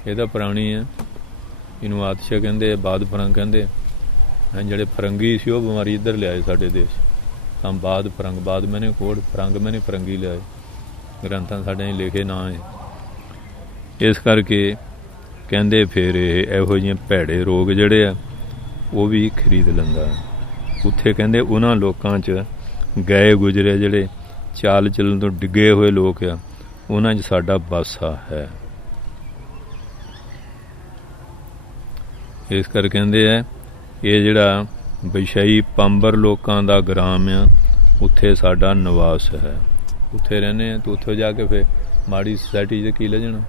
ਇਹ ਤਾਂ ਪੁਰਾਣੀ ਆ, ਇਹਨੂੰ ਆਤਿਸ਼ ਕਹਿੰਦੇ, ਬਾਦ ਫਰੰਗ ਕਹਿੰਦੇ। ਜਿਹੜੇ ਫਰੰਗੀ ਸੀ ਉਹ ਬਿਮਾਰੀ ਇੱਧਰ ਲਿਆਏ ਸਾਡੇ ਦੇਸ਼। ਤਾਂ ਬਾਦ ਫਰੰਗ, ਬਾਦ ਮੈਨੇ ਕੋੜ, ਫਰੰਗ ਮੈਨੇ ਫਰੰਗੀ ਲਿਆਏ। ਗ੍ਰੰਥਾਂ ਸਾਡੇ ਲਿਖੇ ਨਾ ਹੈ। ਇਸ ਕਰਕੇ ਕਹਿੰਦੇ ਫਿਰ ਇਹੋ ਜਿਹੀਆਂ ਭੈੜੇ ਰੋਗ ਜਿਹੜੇ ਆ, ਉਹ ਵੀ ਖਰੀਦ ਲੈਂਦਾ। ਉੱਥੇ ਕਹਿੰਦੇ ਉਹਨਾਂ ਲੋਕਾਂ 'ਚ ਗਏ ਗੁਜ਼ਰੇ, ਜਿਹੜੇ ਚਾਲ ਚੱਲਣ ਤੋਂ ਡਿੱਗੇ ਹੋਏ ਲੋਕ ਆ, ਉਹਨਾਂ 'ਚ ਸਾਡਾ ਬਾਸਾ ਹੈ। ਇਸ ਕਰਕੇ ਕਹਿੰਦੇ ਆ, ਇਹ ਜਿਹੜਾ ਵਿਸ਼ਈ ਪੰਬਰ ਲੋਕਾਂ ਦਾ ਗ੍ਰਾਮ ਆ, ਉੱਥੇ ਸਾਡਾ ਨਿਵਾਸ ਹੈ। ਉੱਥੇ ਰਹਿੰਦੇ ਆ, ਤਾਂ ਉੱਥੇ ਜਾ ਕੇ ਫਿਰ ਮਾੜੀ ਸੁਸਾਇਟੀ 'ਚ ਕੀ ਲੈ ਜਾਣਾ,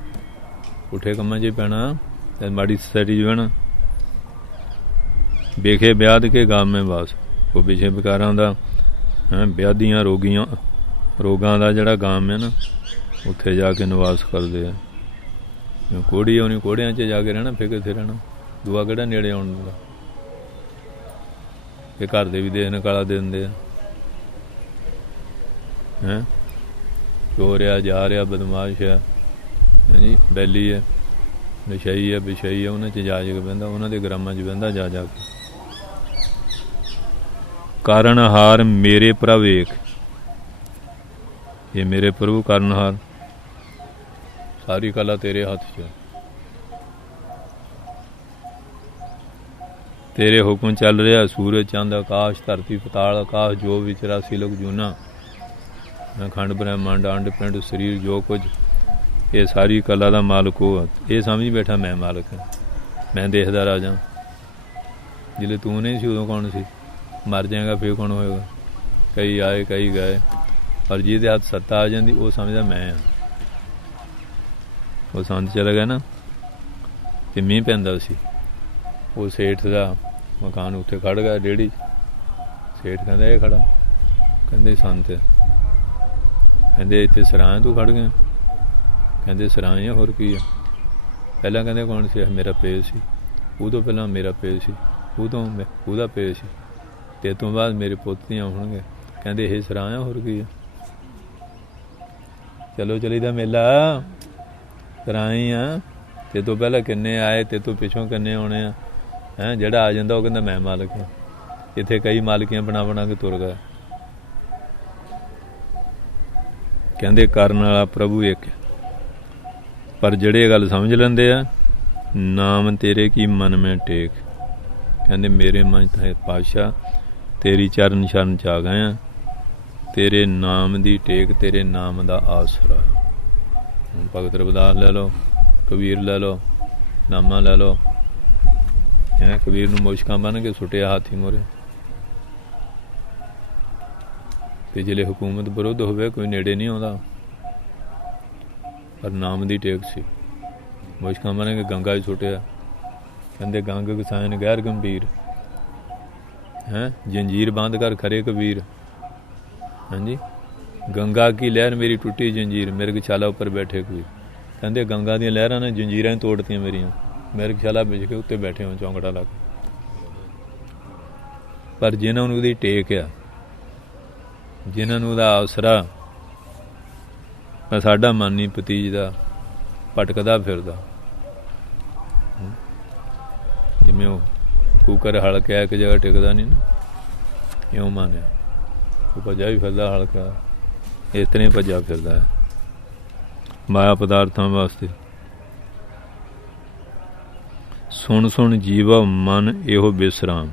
ਪੁੱਠੇ ਕੰਮਾਂ 'ਚ ਹੀ ਪੈਣਾ, ਤੇ ਮਾੜੀ ਸੁਸਾਇਟੀ 'ਚ ਬਹਿਣਾ। ਵਿਖੇ ਵਿਆਧ ਕੇ ਗਾਮਵੇਂ ਬਾਸ, ਉਹ ਵਿਸ਼ੇ ਵਿਕਾਰਾਂ ਦਾ, ਵਿਆਧੀਆਂ ਰੋਗਾਂ ਦਾ ਜਿਹੜਾ ਗਾਮ ਹੈ ਨਾ, ਉੱਥੇ ਜਾ ਕੇ ਨਿਵਾਸ ਕਰਦੇ ਆ। ਕੋੜੀ ਆਉਣੀ, ਕੋੜਿਆਂ 'ਚ ਜਾ ਕੇ ਰਹਿਣਾ, ਫਿਰ ਕਿੱਥੇ ਰਹਿਣਾ। ਦੂਆ ਕਿਹੜਾ ਨੇੜੇ ਆਉਣ ਦਾ। ਇਹ ਘਰ ਦੇ ਵੀ ਦੇਖ ਨਿਕਾਲਾ ਦੇ ਦਿੰਦੇ ਆ। ਹੈਂ, ਚੋਰ ਆ, ਜਾ ਰਿਹਾ, ਬਦਮਾਸ਼ ਆ, ਹਾਂਜੀ, ਬੈਲੀ ਹੈ, ਨਸ਼ਈ ਹੈ, ਵਿਸ਼ਈ ਹੈ, ਉਹਨਾਂ 'ਚ ਜਾ ਕੇ ਬਹਿੰਦਾ, ਉਹਨਾਂ ਦੇ ਗ੍ਰਾਮਾਂ 'ਚ ਬਹਿੰਦਾ ਜਾ ਜਾ ਕੇ। ਕਾਰਨਹਾਰ ਮੇਰੇ ਪ੍ਰਵੇਖ, ਇਹ ਮੇਰੇ ਪ੍ਰਭੂ ਕਾਰਨਹਾਰ, ਸਾਰੀ ਕਲਾ ਤੇਰੇ ਹੱਥ 'ਚ। ਤੇਰੇ ਹੁਕਮ ਚੱਲ ਰਿਹਾ, ਸੂਰਜ, ਚੰਦ, ਆਕਾਸ਼, ਧਰਤੀ, ਪਤਾਲ, ਆਕਾਸ਼, ਜੋ ਵੀ 84 ਲੋਕ ਜੂਨਾ, ਖੰਡ ਬ੍ਰਹਿਮੰਡ, ਅੰਡ ਪਿੰਡ, ਸਰੀਰ, ਜੋ ਕੁਝ, ਇਹ ਸਾਰੀ ਕਲਾ ਦਾ ਮਾਲਕ ਉਹ। ਇਹ ਸਮਝ ਬੈਠਾ ਮੈਂ ਮਾਲਕ ਹਾਂ, ਮੈਂ ਦੇਖਦਾ ਰਾਜਾ। ਜਿਲੇ ਤੂੰ ਨਹੀਂ ਸੀ, ਉਦੋਂ ਕੌਣ ਸੀ? ਮਰ ਜਾਏਗਾ, ਫਿਰ ਕੌਣ ਹੋਏਗਾ? ਕਈ ਆਏ, ਕਈ ਗਏ, ਪਰ ਜਿਹਦੇ ਹੱਥ ਸੱਤਾ ਆ ਜਾਂਦੀ, ਉਹ ਸਮਝਦਾ ਮੈਂ ਹਾਂ। ਉਹ ਸੰਤ ਚਲਾ ਗਿਆ ਨਾ, ਤੇ ਮੀਂਹ ਪੈਂਦਾ ਸੀ, ਉਹ ਸੇਠ ਦਾ ਮਕਾਨ ਉੱਥੇ ਖੜ੍ਹ ਗਿਆ ਰੇਹੜੀ। ਸੇਠ ਕਹਿੰਦਾ ਇਹ ਖੜਾ, ਕਹਿੰਦੇ ਸੰਤ। ਕਹਿੰਦੇ ਇੱਥੇ ਸਰਾਂ ਤੂੰ ਖੜ੍ਹ ਗਿਆ? ਕਹਿੰਦੇ ਸਰਾਂ ਆ, ਹੋਰ ਕੀ ਆ? ਪਹਿਲਾਂ ਕਹਿੰਦੇ ਕੌਣ ਸੀ? ਮੇਰਾ ਪੇਜ ਸੀ। ਉਹ ਤੋਂ ਪਹਿਲਾਂ ਮੇਰਾ ਪੇਜ ਸੀ, ਉਹ ਤੋਂ ਉਹਦਾ ਪੇਜ ਸੀ, ਤੇ ਤੋਂ ਬਾਅਦ ਮੇਰੇ ਪੋਤੀਆਂ ਹੋਣਗੇ। ਕਹਿੰਦੇ ਇਹ ਸਰਾਹ ਹੋਰ ਕੀ ਆ? ਚਲੋ ਚਲੀ ਦਾ ਮੇਲਾ ਸਰਾਹ ਹੀ ਆ। ਤੇ ਤੋਂ ਪਹਿਲਾਂ ਕਿੰਨੇ ਆਏ, ਤੇ ਤੋਂ ਪਿੱਛੋਂ ਕਿੰਨੇ ਆਉਣੇ ਆ। ਹੈਂ, ਜਿਹੜਾ ਆ ਜਾਂਦਾ ਉਹ ਕਹਿੰਦਾ ਮੈਂ ਮਾਲਕ ਹਾਂ। ਇੱਥੇ ਕਈ ਮਾਲਕੀਆਂ ਬਣਾ ਬਣਾ ਕੇ ਤੁਰ ਗਏ। ਕਹਿੰਦੇ ਕਰਨ ਵਾਲਾ ਪ੍ਰਭੂ ਇੱਕ, ਪਰ ਜਿਹੜੇ ਇਹ ਗੱਲ ਸਮਝ ਲੈਂਦੇ ਆ, ਨਾਮ ਤੇਰੇ ਕੀ ਮਨ ਮੈਂ ਟੇਕ। ਕਹਿੰਦੇ ਮੇਰੇ ਮਨ ਤਾਂ ਪਾਤਸ਼ਾਹ ਤੇਰੀ ਚਰਨ ਸ਼ਰਨ ਚ ਆ ਗਏ ਆ, ਤੇਰੇ ਨਾਮ ਦੀ ਟੇਕ, ਤੇਰੇ ਨਾਮ ਦਾ ਆਸਰਾ। ਹੁਣ ਭਗਤ ਰਵਿਦਾਸ ਲੈ ਲਓ, ਕਬੀਰ ਲੈ ਲਓ, ਨਾਮਾ ਲੈ ਲਓ। ਹੈਂ, ਕਬੀਰ ਨੂੰ ਮੁਸ਼ਕਾਂ ਬੰਨ੍ਹ ਕੇ ਸੁੱਟਿਆ ਹਾਥੀ ਮੋਰੇ। ਤੇ ਜਿਹੜੇ ਹਕੂਮਤ ਵਿਰੁੱਧ ਹੋਵੇ ਕੋਈ ਨੇੜੇ ਨਹੀਂ ਆਉਂਦਾ, ਪਰ ਨਾਮ ਦੀ ਟੇਕ ਸੀ। ਮੁਸ਼ਕਾਂ ਬੰਨ੍ਹ ਕੇ ਗੰਗਾ 'ਚ ਸੁੱਟਿਆ। ਕਹਿੰਦੇ ਗੰਗ ਗਸਾਇਨ ਗੈਰ ਗੰਭੀਰ, ਹੈਂ ਜੰਜੀਰ ਬੰਦ ਕਰ ਖਰੇ ਕਬੀਰ। ਹਾਂਜੀ, ਗੰਗਾ ਕੀ ਲਹਿਰ ਮੇਰੀ ਟੁੱਟੀ ਜੰਜੀਰ, ਮਿਰਗਸ਼ਾਲਾ ਉੱਪਰ ਬੈਠੇ ਕਬੀਰ। ਕਹਿੰਦੇ ਗੰਗਾ ਦੀਆਂ ਲਹਿਰਾਂ ਨੇ ਜੰਜੀਰਾਂ ਹੀ ਤੋੜਤੀਆਂ ਮੇਰੀਆਂ, ਮਿਰਗਸ਼ਾਲਾ ਵਿਛ ਕੇ ਉੱਤੇ ਬੈਠੇ ਹੋ ਚੌਂਕੜਾ ਲਾ ਕੇ। ਪਰ ਜਿਨ੍ਹਾਂ ਨੂੰ ਉਹਦੀ ਟੇਕ ਆ, ਜਿਨ੍ਹਾਂ ਨੂੰ ਉਹਦਾ ਆਸਰਾ, ਸਾਡਾ ਮਨ ਨਹੀਂ ਪਤੀਜਦਾ, ਭਟਕਦਾ ਫਿਰਦਾ। ਜਿਵੇਂ ਉਹ ਕੂਕਰ ਹਲਕਿਆ ਇੱਕ ਜਗ੍ਹਾ ਟਿਕਦਾ ਨਹੀਂ ਨਾ, ਇਉਂ ਮੰਨਿਆ ਉਹ ਭੱਜਾ ਵੀ ਫਿਰਦਾ ਹਲਕਾ, ਇਸ ਤਰ੍ਹਾਂ ਹੀ ਭੱਜਾ ਫਿਰਦਾ ਹੈ ਮਾਇਆ ਪਦਾਰਥਾਂ ਵਾਸਤੇ। ਸੁਣ ਸੁਣ ਜੀਵਾ ਮਨ ਇਹੋ ਬਿਸਰਾਮ।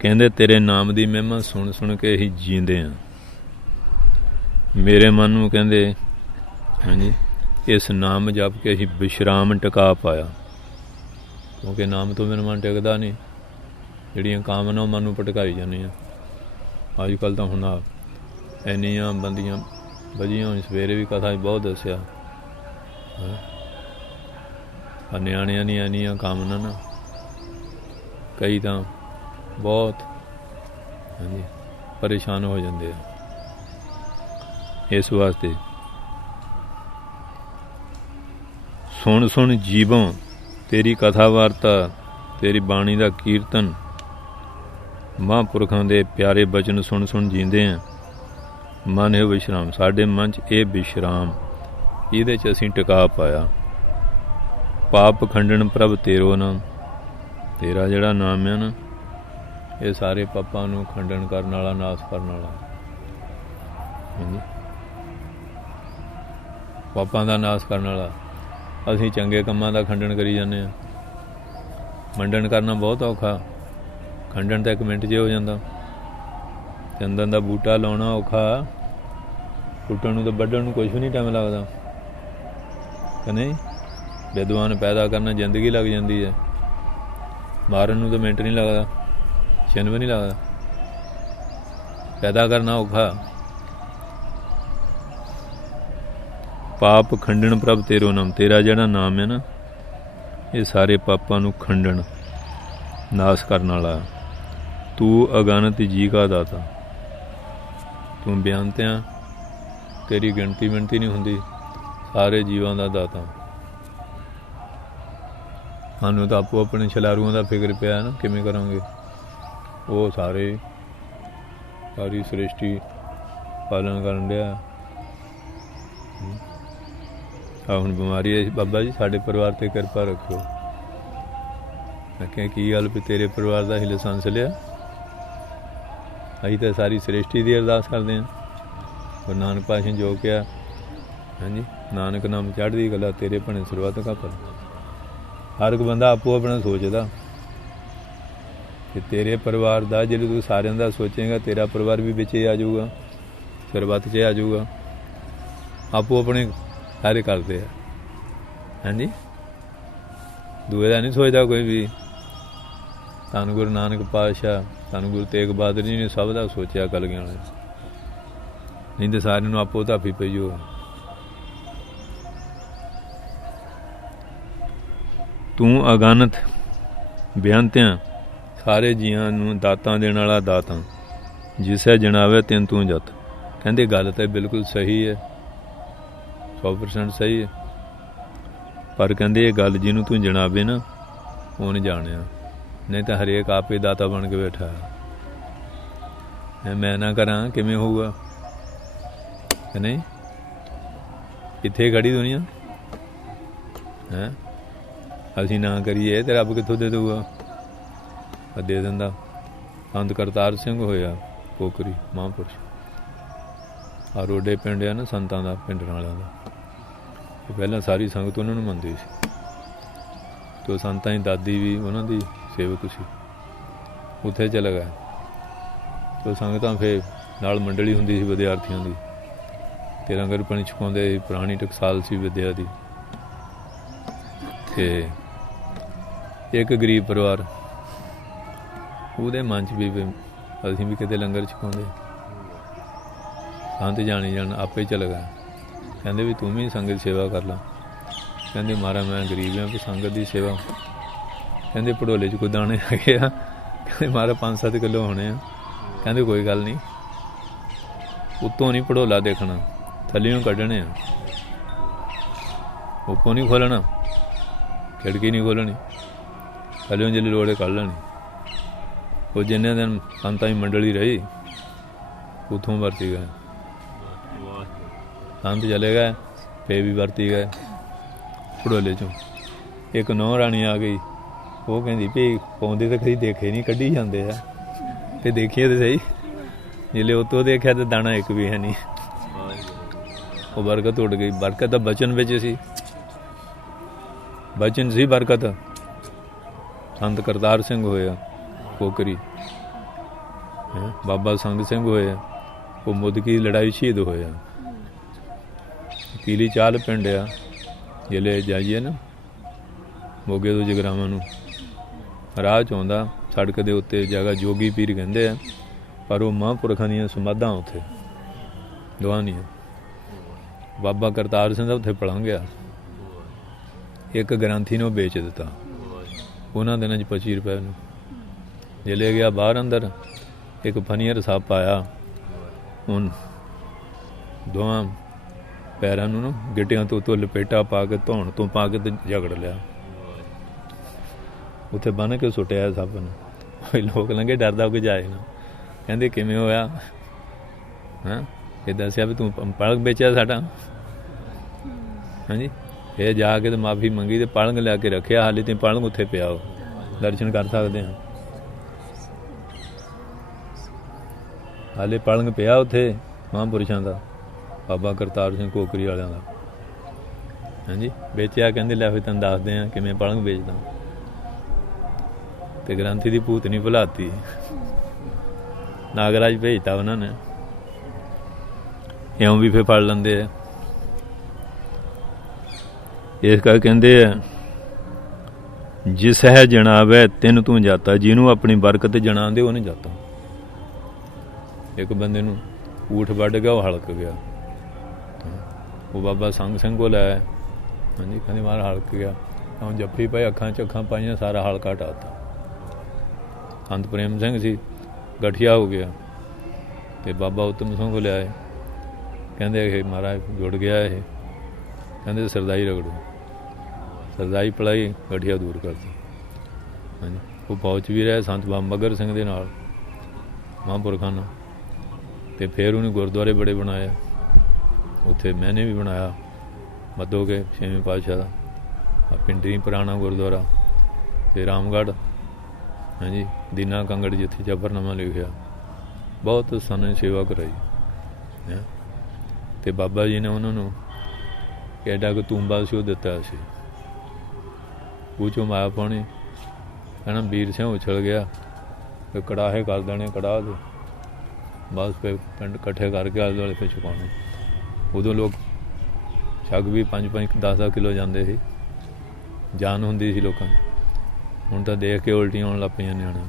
ਕਹਿੰਦੇ ਤੇਰੇ ਨਾਮ ਦੀ ਮਹਿਮਾ ਸੁਣ ਸੁਣ ਕੇ ਅਸੀਂ ਜੀਂਦੇ ਹਾਂ। ਮੇਰੇ ਮਨ ਨੂੰ ਕਹਿੰਦੇ ਹਾਂਜੀ ਇਸ ਨਾਮ ਜਪ ਕੇ ਅਸੀਂ ਵਿਸ਼ਰਾਮ ਟਿਕਾ ਪਾਇਆ, ਕਿਉਂਕਿ ਨਾਮ ਤੋਂ ਮੇਰਾ ਮਨ ਟਿਕਦਾ ਨਹੀਂ। ਜਿਹੜੀਆਂ ਕਾਮਨਾ ਮਨ ਨੂੰ ਭਟਕਾਈ ਜਾਂਦੀਆਂ। ਅੱਜ ਕੱਲ੍ਹ ਤਾਂ ਹੁਣ ਇੰਨੀਆਂ ਬੰਦੀਆਂ ਵਜੀਆਂ ਹੋਈ, ਸਵੇਰੇ ਵੀ ਕਥਾ 'ਚ ਬਹੁਤ ਦੱਸਿਆ। ਨਿਆਣਿਆਂ ਦੀਆਂ ਇੰਨੀਆਂ ਕਾਮਨਾ ਨਾ, ਕਈ ਤਾਂ ਬਹੁਤ ਹਾਂਜੀ ਪਰੇਸ਼ਾਨ ਹੋ ਜਾਂਦੇ ਆ। ਇਸ ਵਾਸਤੇ ਸੁਣ ਸੁਣ ਜੀਵੋਂ ਤੇਰੀ ਕਥਾ ਵਾਰਤਾ, ਤੇਰੀ ਬਾਣੀ ਦਾ ਕੀਰਤਨ, ਮਹਾਂਪੁਰਖਾਂ ਦੇ ਪਿਆਰੇ ਬਚਨ ਸੁਣ ਸੁਣ ਜੀਂਦੇ ਹਾਂ। ਮਨ ਹੈ ਵਿਸ਼ਰਾਮ, ਸਾਡੇ ਮਨ 'ਚ ਇਹ ਵਿਸ਼ਰਾਮ, ਇਹਦੇ 'ਚ ਅਸੀਂ ਟਿਕਾ ਪਾਇਆ। ਪਾਪ ਖੰਡਨ ਪ੍ਰਭ ਤੇਰੋ ਨਾਮ, ਤੇਰਾ ਜਿਹੜਾ ਨਾਮ ਹੈ ਨਾ, ਇਹ ਸਾਰੇ ਪਾਪਾਂ ਨੂੰ ਖੰਡਨ ਕਰਨ ਵਾਲਾ, ਨਾਸ਼ ਕਰਨ ਵਾਲਾ। ਹਾਂਜੀ, ਪਾਪਾਂ ਦਾ ਨਾਸ਼ ਕਰਨ ਵਾਲਾ। ਅਸੀਂ ਚੰਗੇ ਕੰਮਾਂ ਦਾ ਖੰਡਨ ਕਰੀ ਜਾਂਦੇ ਹਾਂ। ਮੰਡਨ ਕਰਨਾ ਬਹੁਤ ਔਖਾ, ਖੰਡਨ ਤਾਂ 1 ਮਿੰਟ 'ਚ ਹੋ ਜਾਂਦਾ। ਚੰਦਨ ਦਾ ਬੂਟਾ ਲਾਉਣਾ ਔਖਾ, ਟੁੱਟਣ ਨੂੰ ਤਾਂ ਵੱਢਣ ਨੂੰ ਕੁਛ ਵੀ ਨਹੀਂ ਟਾਈਮ ਲੱਗਦਾ ਕਿ ਨਹੀਂ। ਵਿਦਵਾਨ ਪੈਦਾ ਕਰਨਾ ਜ਼ਿੰਦਗੀ ਲੱਗ ਜਾਂਦੀ ਹੈ, ਮਾਰਨ ਨੂੰ ਤਾਂ ਮਿੰਟ ਨਹੀਂ ਲੱਗਦਾ, ਛਿਨ ਵੀ ਨਹੀਂ ਲੱਗਦਾ। ਪੈਦਾ ਕਰਨਾ ਔਖਾ। ਪਾਪ ਖੰਡਨ ਪ੍ਰਭ ਤੇਰੋ ਨਾਮ, ਤੇਰਾ ਜਿਹੜਾ ਨਾਮ ਹੈ ਨਾ, ਇਹ ਸਾਰੇ ਪਾਪਾਂ ਨੂੰ ਖੰਡਨ, ਨਾਸ਼ ਕਰਨ ਵਾਲਾ। ਤੂੰ ਅਗਨਤ ਜੀ ਕਾ ਦਾਤਾ, ਤੂੰ ਬਿਆਨਤਿਆਂ, ਤੇਰੀ ਗਿਣਤੀ ਮਿਣਤੀ ਨਹੀਂ ਹੁੰਦੀ, ਸਾਰੇ ਜੀਵਾਂ ਦਾ ਦਾਤਾ। ਸਾਨੂੰ ਤਾਂ ਆਪੋ ਆਪਣੇ ਛਲਾਰੂਆਂ ਦਾ ਫਿਕਰ ਪਿਆ ਨਾ, ਕਿਵੇਂ ਕਰਾਂਗੇ। ਉਹ ਸਾਰੇ ਸਾਰੀ ਸ੍ਰਿਸ਼ਟੀ ਪਾਲਣ ਕਰਨ ਡਿਆ। ਆ ਹੁਣ ਬਿਮਾਰੀ ਹੈ, ਬਾਬਾ ਜੀ ਸਾਡੇ ਪਰਿਵਾਰ 'ਤੇ ਕਿਰਪਾ ਰੱਖੋ। ਮੈਂ ਕਿਹਾ ਕੀ ਗੱਲ ਵੀ ਤੇਰੇ ਪਰਿਵਾਰ ਦਾ ਹੀ ਲਾਇਸੈਂਸ ਲਿਆ? ਅਸੀਂ ਤਾਂ ਸਾਰੀ ਸ੍ਰਿਸ਼ਟੀ ਦੀ ਅਰਦਾਸ ਕਰਦੇ ਹਾਂ। ਗੁਰੂ ਨਾਨਕ ਪਾਤਸ਼ਾਹ ਨੇ ਜੋ ਕਿਹਾ, ਹਾਂਜੀ, ਨਾਨਕ ਨਾਮ ਚੜ੍ਹਦੀ ਕਲਾ ਤੇਰੇ ਭਣੇ ਸਰਬੱਤ ਕਾ ਭਲਾ। ਹਰ ਇੱਕ ਬੰਦਾ ਆਪੋ ਆਪਣਾ ਸੋਚਦਾ ਕਿ ਤੇਰੇ ਪਰਿਵਾਰ ਦਾ, ਜਦੋਂ ਤੂੰ ਸਾਰਿਆਂ ਦਾ ਸੋਚੇਗਾ, ਤੇਰਾ ਪਰਿਵਾਰ ਵੀ ਵਿੱਚ ਆ ਜਾਊਗਾ, ਸਰਬੱਤ 'ਚ ਆ ਜਾਊਗਾ। ਆਪੋ ਆਪਣੇ ਸਾਰੇ ਕਰਦੇ ਆ। ਹਾਂਜੀ, ਦੂਏ ਦਾ ਨਹੀਂ ਸੋਚਦਾ ਕੋਈ ਵੀ। ਧੰਨ ਗੁਰੂ ਨਾਨਕ ਪਾਤਸ਼ਾਹ, ਧੰਨ ਗੁਰੂ ਤੇਗ ਬਹਾਦਰ ਜੀ ਨੇ ਸਭ ਦਾ ਸੋਚਿਆ ਕਲਗੀਆਂ ਵਾਲੇ, ਨਹੀਂ ਤਾਂ ਸਾਰਿਆਂ ਨੂੰ ਆਪੋ ਧਾਪੀ ਪਈ ਹੋ। ਤੂੰ ਅਗਨਤ ਬੇਅੰਤਿਆਂ, ਸਾਰੇ ਜੀਆਂ ਨੂੰ ਦਾਤਾਂ ਦੇਣ ਵਾਲਾ ਦਾਤਾ। ਜਿਸੈ ਜਣਾਵੇ ਤਿਨ ਤੂੰ ਜਤ। ਕਹਿੰਦੇ ਗੱਲ ਤਾਂ ਬਿਲਕੁਲ ਸਹੀ ਹੈ, 100% ਸਹੀ ਹੈ। पर कहते ये गल जिन्हों तू जनाबे ना वो नहीं जानिया, नहीं तो हरेक आपे दाता बन के बैठा है। मैं ना करा किमें होगा कि नहीं? कित्थे खड़ी दुनिया है, असी ना करिए तो रब कित्थों दे दूगा? दे दिंदा। संत करतार सिंह होया कोकरी महापुरुष, आ रोडे पिंड है ना संतां दा, पिंड वालियां दा। पहला सारी संगत उन्होंने मनदी सी, तो संतां दी दादी भी उन्हां दी सेवक सी। उत्थे चला गया तो संगतां फिर नाल मंडली हुंदी सी विद्यार्थियों की, ते लंगर पानी छकाउंदे। पुरानी टकसाल सी विद्या दी। ते एक गरीब परिवार ਉਹਦੇ ਮਨ 'ਚ ਵੀ ਅਸੀਂ ਵੀ ਕਿਤੇ ਲੰਗਰ ਛਕਾਉਂਦੇ। ਸੰਤ ਜਾਣੀ ਜਾਣ ਆਪੇ ਚਲ ਗਿਆ। ਕਹਿੰਦੇ ਵੀ ਤੂੰ ਵੀ ਸੰਗਤ ਸੇਵਾ ਕਰ ਲਾ। ਕਹਿੰਦੇ ਮਹਾਰਾਜ ਮੈਂ ਗਰੀਬ ਹਾਂ, ਵੀ ਸੰਗਤ ਦੀ ਸੇਵਾ। ਕਹਿੰਦੇ ਭੜੋਲੇ 'ਚ ਕੋਈ ਦਾਣੇ ਹੈਗੇ ਆ? ਕਹਿੰਦੇ ਮਹਾਰਾਜ 5-7 ਕਿਲੋ ਹੋਣੇ ਆ। ਕਹਿੰਦੇ ਕੋਈ ਗੱਲ ਨਹੀਂ, ਉੱਤੋਂ ਨਹੀਂ ਭੜੋਲਾ ਦੇਖਣਾ, ਥੱਲਿਓਂ ਕੱਢਣੇ ਆ। ਉੱਪੋਂ ਨਹੀਂ ਖੋਲ੍ਹਣਾ, ਖਿੜਕੀ ਨਹੀਂ ਖੋਲ੍ਹਣੀ, ਥੱਲਿਓਂ ਜਿਹੜੀ ਲੋੜ ਹੈ ਕੱਢ ਲੈਣੀ। वो जिन्ने दिन संतां की मंडली रही उतों वरती गए। संत चले गए, फे भी वरती गए। भड़ोले चों एक नौ राणी आ गई, वो कहती भी पाउंदे तो कभी देखे नहीं, कढ़ी जाते हैं तो देखिए तो सही। जिले उतों देखा तो दाना एक भी है नहीं, वो बरकत उड़ गई। बरकत बचन बिच सी, बचन सी बरकत। संत करतार सिंह होया कोकरी, बाबा संग सिंह होया वो मुदकी लड़ाई शहीद होया। पीली चाल पिंड आ, जिले जाइए ना मोगे तो जगरावां नूं, राह च आउंदा सड़क दे उत्ते जगह जोगी पीर कहंदे आ, पर वो महापुरखां दीयां समाधां उत्थे दवानियां। बाबा करतार सिंह दा उत्थे पलंघ आ, एक ग्रंथी ने बेच दिता उन्हां दिनां 'च 25 रुपए नूं। जिले गया बाहर अंदर, एक फनीअर सप आया, उन दोवां पैरां नूं गिट्टियां तो लपेटा पा के धौण तो पा के झगड़ लिया। उत्थे बन के सुटिया सप ने। लोग लंघे डरदा कोई जाए ना, कहंदे किवें होया? हाँ ये दस्सिया भी तूं पलंग बेचिया साडा? हाँ जी, ये जाके तो माफ़ी मंगी तो पलंग लिया के रखिया, हाले तो पलंग उत्थे पिया, दर्शन कर सकते हैं। हाले पलंग पिया उत्थे महापुरुषां दा, बाबा करतार सिंह कोकरी वालियां दा। हाँ जी, बेचिया, कहंदे लै फिर तैनूं दसदे आ किवें पलंग बेचदा। ते ग्रंथी दी भूतनी भुलाती, नागराज भेजता उन्होंने। इउं भी फिर फड़ लैंदे आ। इस कर कहंदे आ जिस है जनावै तिन तू जाता, जिन्हों अपनी बरकत जनांदे वो नहीं जाता। एक बंदे नूं ऊठ वढ़ गया, वो हड़क गया। वो बाबा संग सिंह को लाया। हाँ जी, कहते मार हड़क गया, हम जफ्फी पाई, अखां च अखां पाइयां, सारा हड़का हटाता। संत प्रेम सिंह सी, गठिया हो गया। तो बाबा उत्तम सिंह को लियाए, कहते महाराज जुड़ गया है, कहते सरदाई रगड़ो। सरदाई पढ़ाई, गठिया दूर करती। हाँ जी, वो फौज भी रहे संत बाबा मगर सिंह के नाल महापुरखां नाल। तो फिर उन्हें गुरुद्वारे बड़े बनाए, उत्थे मैंने भी बनाया मद्धो के 6वें पातशाह का पिंडरी पुराना गुरुद्वारा, तो रामगढ़। हाँ जी, दीना कंगड़ जिथे जफरनामा लिखा, बहुत सानू सेवा कराई है। तो बाबा जी ने उन्होंने एडा को तूंबा से दिता सी, पूछो माया पानी, कहना वीर सिंह उछल गया, फिर कड़ाहे कर देने, कड़ाह दे बस फिर पिंड कट्ठे करके आले दुआले फिर छुपाने। उदों लोग छग भी 5-5 10 किलो जाते थे, जान होंदी सी लोगों की। हुण तां देख के उल्टियां आउण लग पईयां निआणिਆਂ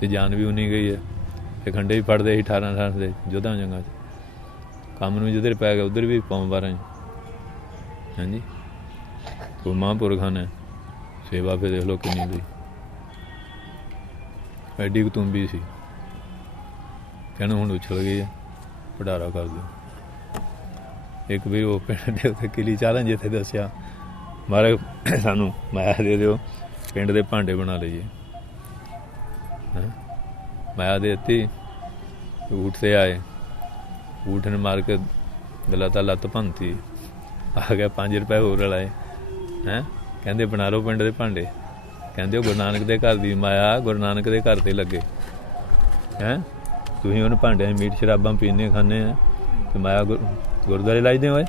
ते जान भी उन्नी गई है। फिर खंडे भी फड़दे सी 18 ਦੇ ਜੋਧਾਂ ਜੰਗਾਂ 'ਚ। ਕੰਮ ਨੂੰ ਜਿੱਧਰ ਪੈ ਗਿਆ उधर भी पाँव 12। हाँ जी, तो महापुरखां ने सेवा फिर देख लो किन्नी दी, एडी कतुंबी सी। कहना हुण उछल गई है, भंडारा कर दो। एक भी वो पिंड दे उत्ते किली चालां जिथे दस्सिया महाराज सानू माया दे दिओ, पिंड दे भांडे बना लईए। माया दे दी, ऊठ से आए, ऊठ ने मार के गलाता लत्त भनती, आ गया 5 रुपए होर रलाए हैं, कहंदे बना लो पिंड दे भांडे, कहंदे गुरु नानक दे घर दी माया गुरु नानक दे घर ते लगे हैं, तुसीं उन्हां भांडिਆਂ 'ਚ मीट शराबां पीने खाने हैं ते माया गुरुद्वारे लाइदे होए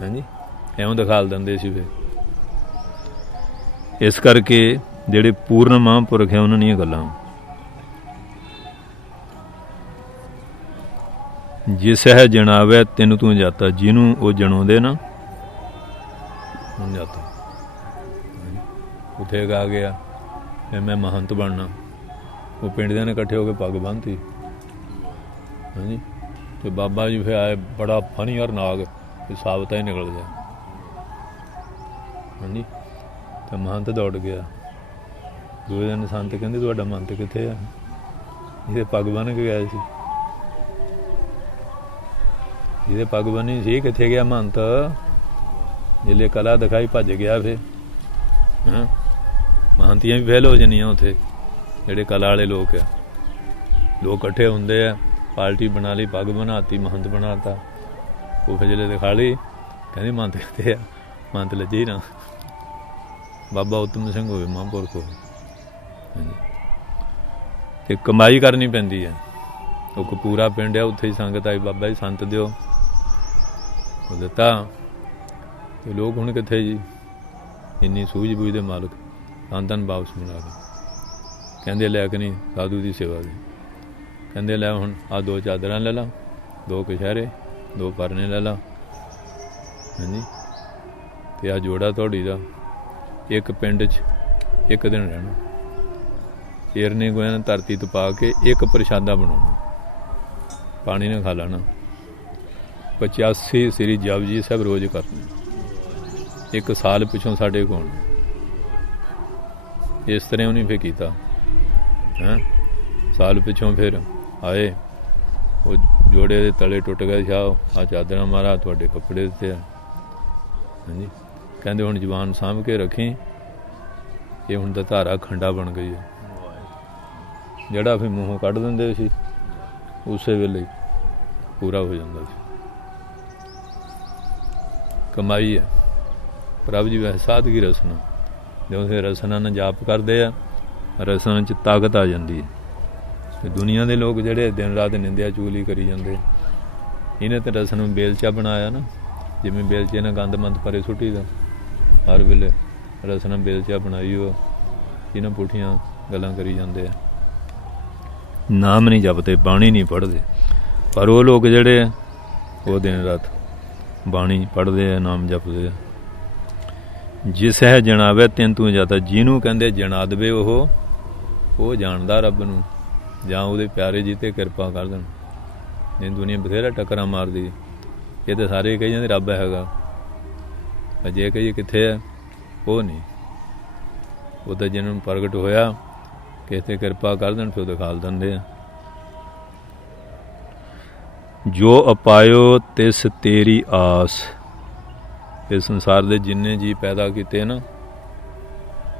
हैं जी, ਇਉਂ ਦਿਖਾਲ ਦਿੰਦੇ ਸੀ। ਫਿਰ ਇਸ ਕਰਕੇ ਜਿਹੜੇ ਪੂਰਨ ਮਹਾਂਪੁਰਖ ਹੈ ਉਹਨਾਂ ਦੀਆਂ ਗੱਲਾਂ, ਜਿਸ ਹੈ ਜਣਾਵੇ ਤੈਨੂੰ ਤੂੰ ਜਾਤਾ, ਜਿਹਨੂੰ ਉਹ ਜਣਾਉਂਦੇ ਨਾ ਹੁਣ ਜਾਤਾ। ਉੱਥੇ ਗਾ ਗਿਆ ਫਿਰ ਮੈਂ ਮਹੰਤ ਬਣਨਾ, ਉਹ ਪਿੰਡ ਦੇ ਨੇ ਇਕੱਠੇ ਹੋ ਕੇ ਪੱਗ ਬੰਨ੍ਹਤੀ ਹਾਂਜੀ, ਤੇ ਬਾਬਾ ਜੀ ਫਿਰ ਆਏ, ਬੜਾ ਫਨੀ ਔਰ ਨਾਗ ਸਾਬਤਾ ਹੀ ਨਿਕਲ ਗਿਆ ਹਾਂਜੀ, ਤੇ ਮਹੰਤ ਦੌੜ ਗਿਆ। ਦੂਜੇ ਦਿਨ ਸੰਤ ਕਹਿੰਦੇ ਤੁਹਾਡਾ ਮਹੰਤ ਕਿੱਥੇ ਆ, ਇਹਦੇ ਪੱਗ ਬੰਨ੍ਹ ਕੇ ਗਿਆ ਸੀ, ਜਿਹਦੇ ਪੱਗ ਬੰਨੀ ਸੀ ਕਿੱਥੇ ਗਿਆ ਮਹੰਤ, ਜਿਲੇ ਕਲਾ ਦਿਖਾਈ ਭੱਜ ਗਿਆ। ਫਿਰ ਹਾਂ ਮਹੰਤੀਆਂ ਵੀ ਫੇਲ ਹੋ ਜਾਂਦੀਆਂ ਉੱਥੇ, ਜਿਹੜੇ ਕਲਾ ਵਾਲੇ ਲੋਕ ਆ, ਲੋਕ ਇਕੱਠੇ ਹੁੰਦੇ ਆ, ਪਾਰਟੀ ਬਣਾ ਲਈ, ਪੱਗ ਬਣਾਤੀ, ਮਹੰਤ ਬਣਾਤਾ, ਉਹ ਫਿਰ ਜਿਹੜੇ ਦਿਖਾ ਲਈ ਕਹਿੰਦੇ ਮਹੰਤ ਕਿੱਥੇ ਆ, ਮਹੰਤ ਲੱਜੇ ਹੀ ਨਾ। ਬਾਬਾ ਉਤਮ ਸਿੰਘ ਹੋਵੇ ਮਹਾਂਪੁਰਖ ਹੋਵੇ ਹਾਂਜੀ, ਅਤੇ ਕਮਾਈ ਕਰਨੀ ਪੈਂਦੀ ਹੈ। ਉਹ ਕਪੂਰਾ ਪਿੰਡ ਆ, ਉੱਥੇ ਹੀ ਸੰਗਤ ਆਈ, ਬਾਬਾ ਜੀ ਸੰਤ ਦਿਓ, ਉਹ ਦਿੱਤਾ। ਅਤੇ ਲੋਕ ਹੁਣ ਕਿੱਥੇ ਜੀ, ਇੰਨੀ ਸੂਝ ਬੂਝ ਦੇ ਮਾਲਕ, ਸੰਤਾਂ ਨੂੰ ਵਾਪਸ ਬਣਾ ਕੇ ਕਹਿੰਦੇ ਲੈ ਕੇ ਨਹੀਂ ਸਾਧੂ ਦੀ ਸੇਵਾ ਦੀ, ਕਹਿੰਦੇ ਲੈ ਹੁਣ ਆਹ 2 ਚਾਦਰਾਂ ਲੈ ਲਾ, 2 ਕਛਹਿਰੇ, 2 ਪਰਨੇ ਲੈ ਲਾ ਹਾਂਜੀ, ਅਤੇ ਆਹ ਜੋੜਾ ਤੁਹਾਡੀ ਦਾ, ਇੱਕ ਪਿੰਡ 'ਚ 1 ਦਿਨ ਰਹਿਣਾ, ਏਰਨੇ ਗੋਇਆਂ ਨੇ ਧਰਤੀ ਤੋਂ ਪਾ ਕੇ ਇੱਕ ਪ੍ਰਸ਼ਾਦਾ ਬਣਾਉਣਾ, ਪਾਣੀ ਨਾਲ ਖਾ ਲੈਣਾ, 85 ਸ੍ਰੀ ਜਪਜੀ ਸਾਹਿਬ ਰੋਜ਼ ਕਰਨੇ, 1 ਸਾਲ ਪਿੱਛੋਂ ਸਾਡੇ ਕੋਲ ਇਸ ਤਰ੍ਹਾਂ ਉਹਨੇ ਫਿਰ ਕੀਤਾ ਹੈਂ। ਸਾਲ ਪਿੱਛੋਂ ਫਿਰ ਆਏ, ਉਹ ਜੋੜੇ ਦੇ ਤਲੇ ਟੁੱਟ ਗਏ, ਸ਼ਾਹ ਆਹ ਚਾਦਰਾਂ ਮਾਰਾ ਤੁਹਾਡੇ ਕੱਪੜੇ ਦਿੱਤੇ ਆ ਹਾਂਜੀ, ਕਹਿੰਦੇ ਹੁਣ ਜ਼ੁਬਾਨ ਸਾਂਭ ਕੇ ਰੱਖੀ, ਇਹ ਹੁਣ ਤਾਂ ਧਾਰਾ ਖੰਡਾ ਬਣ ਗਈ ਹੈ। ਜਿਹੜਾ ਫਿਰ ਮੂੰਹੋਂ ਕੱਢ ਦਿੰਦੇ ਸੀ ਉਸੇ ਵੇਲੇ ਪੂਰਾ ਹੋ ਜਾਂਦਾ ਸੀ। ਕਮਾਈ ਹੈ ਪ੍ਰਭ ਜੀ ਵੈਸੇ ਸਾਦਗੀ ਰਸਨਾ, ਜਦੋਂ ਫਿਰ ਰਸਨਾ ਨਾਲ ਜਾਪ ਕਰਦੇ ਆ, ਰਸਨਾ 'ਚ ਤਾਕਤ ਆ ਜਾਂਦੀ ਹੈ। ਅਤੇ ਦੁਨੀਆ ਦੇ ਲੋਕ ਜਿਹੜੇ ਦਿਨ ਰਾਤ ਨਿੰਦਿਆ ਚੁਗਲੀ ਕਰੀ ਜਾਂਦੇ, ਇਹਨੇ ਤਾਂ ਰਸਨ ਨੂੰ ਬੇਲਚਾ ਬਣਾਇਆ ਨਾ, ਜਿਵੇਂ ਬੇਲਚੇ ਨਾਲ ਗੰਦ ਮੰਦ ਪਰੇ ਸੁੱਟੀ ਦਾ, ਹਰ ਵੇਲੇ ਰਸਨਾ ਬੇਲਚਾ ਬਣਾਈ, ਉਹ ਇਹਨਾਂ ਪੁੱਠੀਆਂ ਗੱਲਾਂ ਕਰੀ ਜਾਂਦੇ ਆ, ਨਾਮ ਨਹੀਂ ਜਪਦੇ, ਬਾਣੀ ਨਹੀਂ ਪੜ੍ਹਦੇ। ਪਰ ਉਹ ਲੋਕ ਜਿਹੜੇ ਆ ਉਹ ਦਿਨ ਰਾਤ ਬਾਣੀ ਪੜ੍ਹਦੇ ਆ, ਨਾਮ ਜਪਦੇ ਆ। ਜਿਸ ਹੈ ਜਣਾਵੇ ਤੈਨੂੰ ਤੂੰ ਜਾਤਾ, ਜਿਹਨੂੰ ਕਹਿੰਦੇ ਜਣਾ ਦੇਵੇ ਉਹ ਜਾਣਦਾ ਰੱਬ ਨੂੰ, ਜਾਂ ਉਹਦੇ ਪਿਆਰੇ ਜੀ 'ਤੇ ਕਿਰਪਾ ਕਰ ਦੇਣ। ਨਹੀਂ ਦੁਨੀਆ ਬਥੇਰਾ ਟੱਕਰਾਂ ਮਾਰਦੀ, ਇਹ ਤਾਂ ਸਾਰੇ ਕਹੀ ਜਾਂਦੇ ਰੱਬ ਹੈਗਾ, ਜੇ ਕਹੀਏ ਕਿੱਥੇ ਹੈ, ਉਹ ਨਹੀਂ, ਉਹ ਤਾਂ ਜਿਹਨਾਂ ਨੂੰ ਪ੍ਰਗਟ ਹੋਇਆ ਕਿਸੇ 'ਤੇ ਕਿਰਪਾ ਕਰ ਦੇਣ ਫਿਰ ਦਿਖਾਲ ਦਿੰਦੇ ਆ। ਜੋ ਅਪਾਇਓ ਤਿਸ ਤੇਰੀ ਆਸ, ਇਸ ਸੰਸਾਰ ਦੇ ਜਿੰਨੇ ਜੀ ਪੈਦਾ ਕੀਤੇ ਨਾ,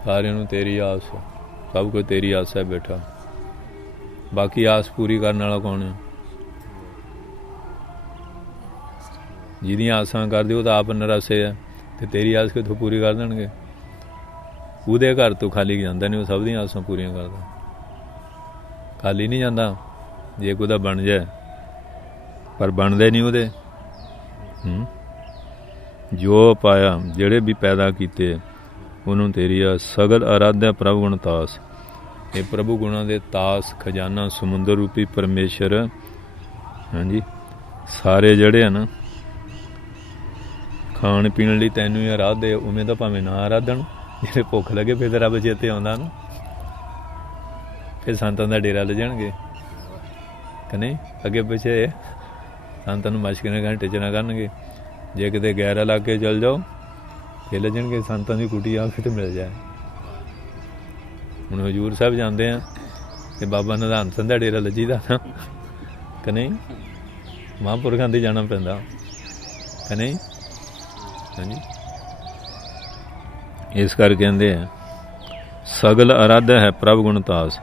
ਸਾਰਿਆਂ ਨੂੰ ਤੇਰੀ ਆਸ, ਸਭ ਕੁਝ ਤੇਰੀ ਆਸ ਹੈ ਬੈਠਾ, ਬਾਕੀ ਆਸ ਪੂਰੀ ਕਰਨ ਵਾਲਾ ਕੌਣ ਹੈ? ਜਿਹਦੀਆਂ ਆਸਾਂ ਕਰਦੇ ਉਹ ਤਾਂ ਆਪ ਨਰਾਸੇ ਆ, ਅਤੇ ਤੇਰੀ ਆਸ ਕਿੱਥੋਂ ਪੂਰੀ ਕਰ ਦੇਣਗੇ? ਉਹਦੇ ਘਰ ਤੋਂ ਖਾਲੀ ਜਾਂਦਾ ਨਹੀਂ, ਉਹ ਸਭ ਦੀਆਂ ਆਸਾਂ ਪੂਰੀਆਂ ਕਰਦਾ, ਖਾਲੀ ਨਹੀਂ ਜਾਂਦਾ। ਜੇ ਕੋਈ ਦਾ ਬਣ ਜਾਏ, ਪਰ ਬਣਦੇ ਨਹੀਂ ਉਹਦੇ। ਜੋ ਪਾਇਆ ਜਿਹੜੇ ਵੀ ਪੈਦਾ ਕੀਤੇ ਉਹਨੂੰ ਤੇਰੀ ਆ, ਸਗਲ ਅਰਾਧਿਆ ਪ੍ਰਭੂ ਗੁਣ ਤਾਸ, ਇਹ ਪ੍ਰਭੂ ਗੁਣਾਂ ਦੇ ਤਾਸ ਖਜ਼ਾਨਾ ਸਮੁੰਦਰ ਰੂਪੀ ਪਰਮੇਸ਼ਰ ਹਾਂਜੀ, ਸਾਰੇ ਜਿਹੜੇ ਆ ਨਾ ਖਾਣ ਪੀਣ ਲਈ ਤੈਨੂੰ ਹੀ ਆਰਾਧਦੇ, ਉਵੇਂ ਤਾਂ ਭਾਵੇਂ ਨਾ ਆਰਾਧਣ, ਜਿਹੜੇ ਭੁੱਖ ਲੱਗੇ ਫਿਰ ਤਾਂ ਰੱਬ ਚੇਤੇ ਆਉਂਦਾ ਨਾ, ਫਿਰ ਸੰਤਾਂ ਦਾ ਡੇਰਾ ਲੈ ਜਾਣਗੇ ਕਿ ਨਹੀਂ, ਅੱਗੇ ਪਿੱਛੇ ਸੰਤਾਂ ਨੂੰ ਮਸ਼ਕ ਨਾਲ ਘੰਟੇ 'ਚ ਨਾ ਕਰਨਗੇ। ਜੇ ਕਿਤੇ ਗੈਰ ਇਲਾਕੇ ਚੱਲ ਜਾਓ ਫਿਰ ਲੈ ਜਾਣਗੇ, ਸੰਤਾਂ ਦੀ ਕੁਟੀ ਆ ਕੇ ਤੇ ਮਿਲ ਜਾਏ। ਹੁਣ ਹਜ਼ੂਰ ਸਾਹਿਬ ਜਾਂਦੇ ਆ ਅਤੇ ਬਾਬਾ ਨਿਧਾਨ ਸਿੰਘ ਦਾ ਡੇਰਾ ਲੱਜੀਦਾ ਨਾ ਕਿ ਨਹੀਂ, ਮਹਾਂਪੁਰਖਾਂ 'ਤੇ ਜਾਣਾ ਪੈਂਦਾ ਕਿ ਨਹੀਂ ਹਾਂਜੀ। ਇਸ ਕਰਕੇ ਕਹਿੰਦੇ ਆ ਸਗਲ ਅਰਾਧ ਹੈ ਪ੍ਰਭ ਗੁਣ ਤਾਸ।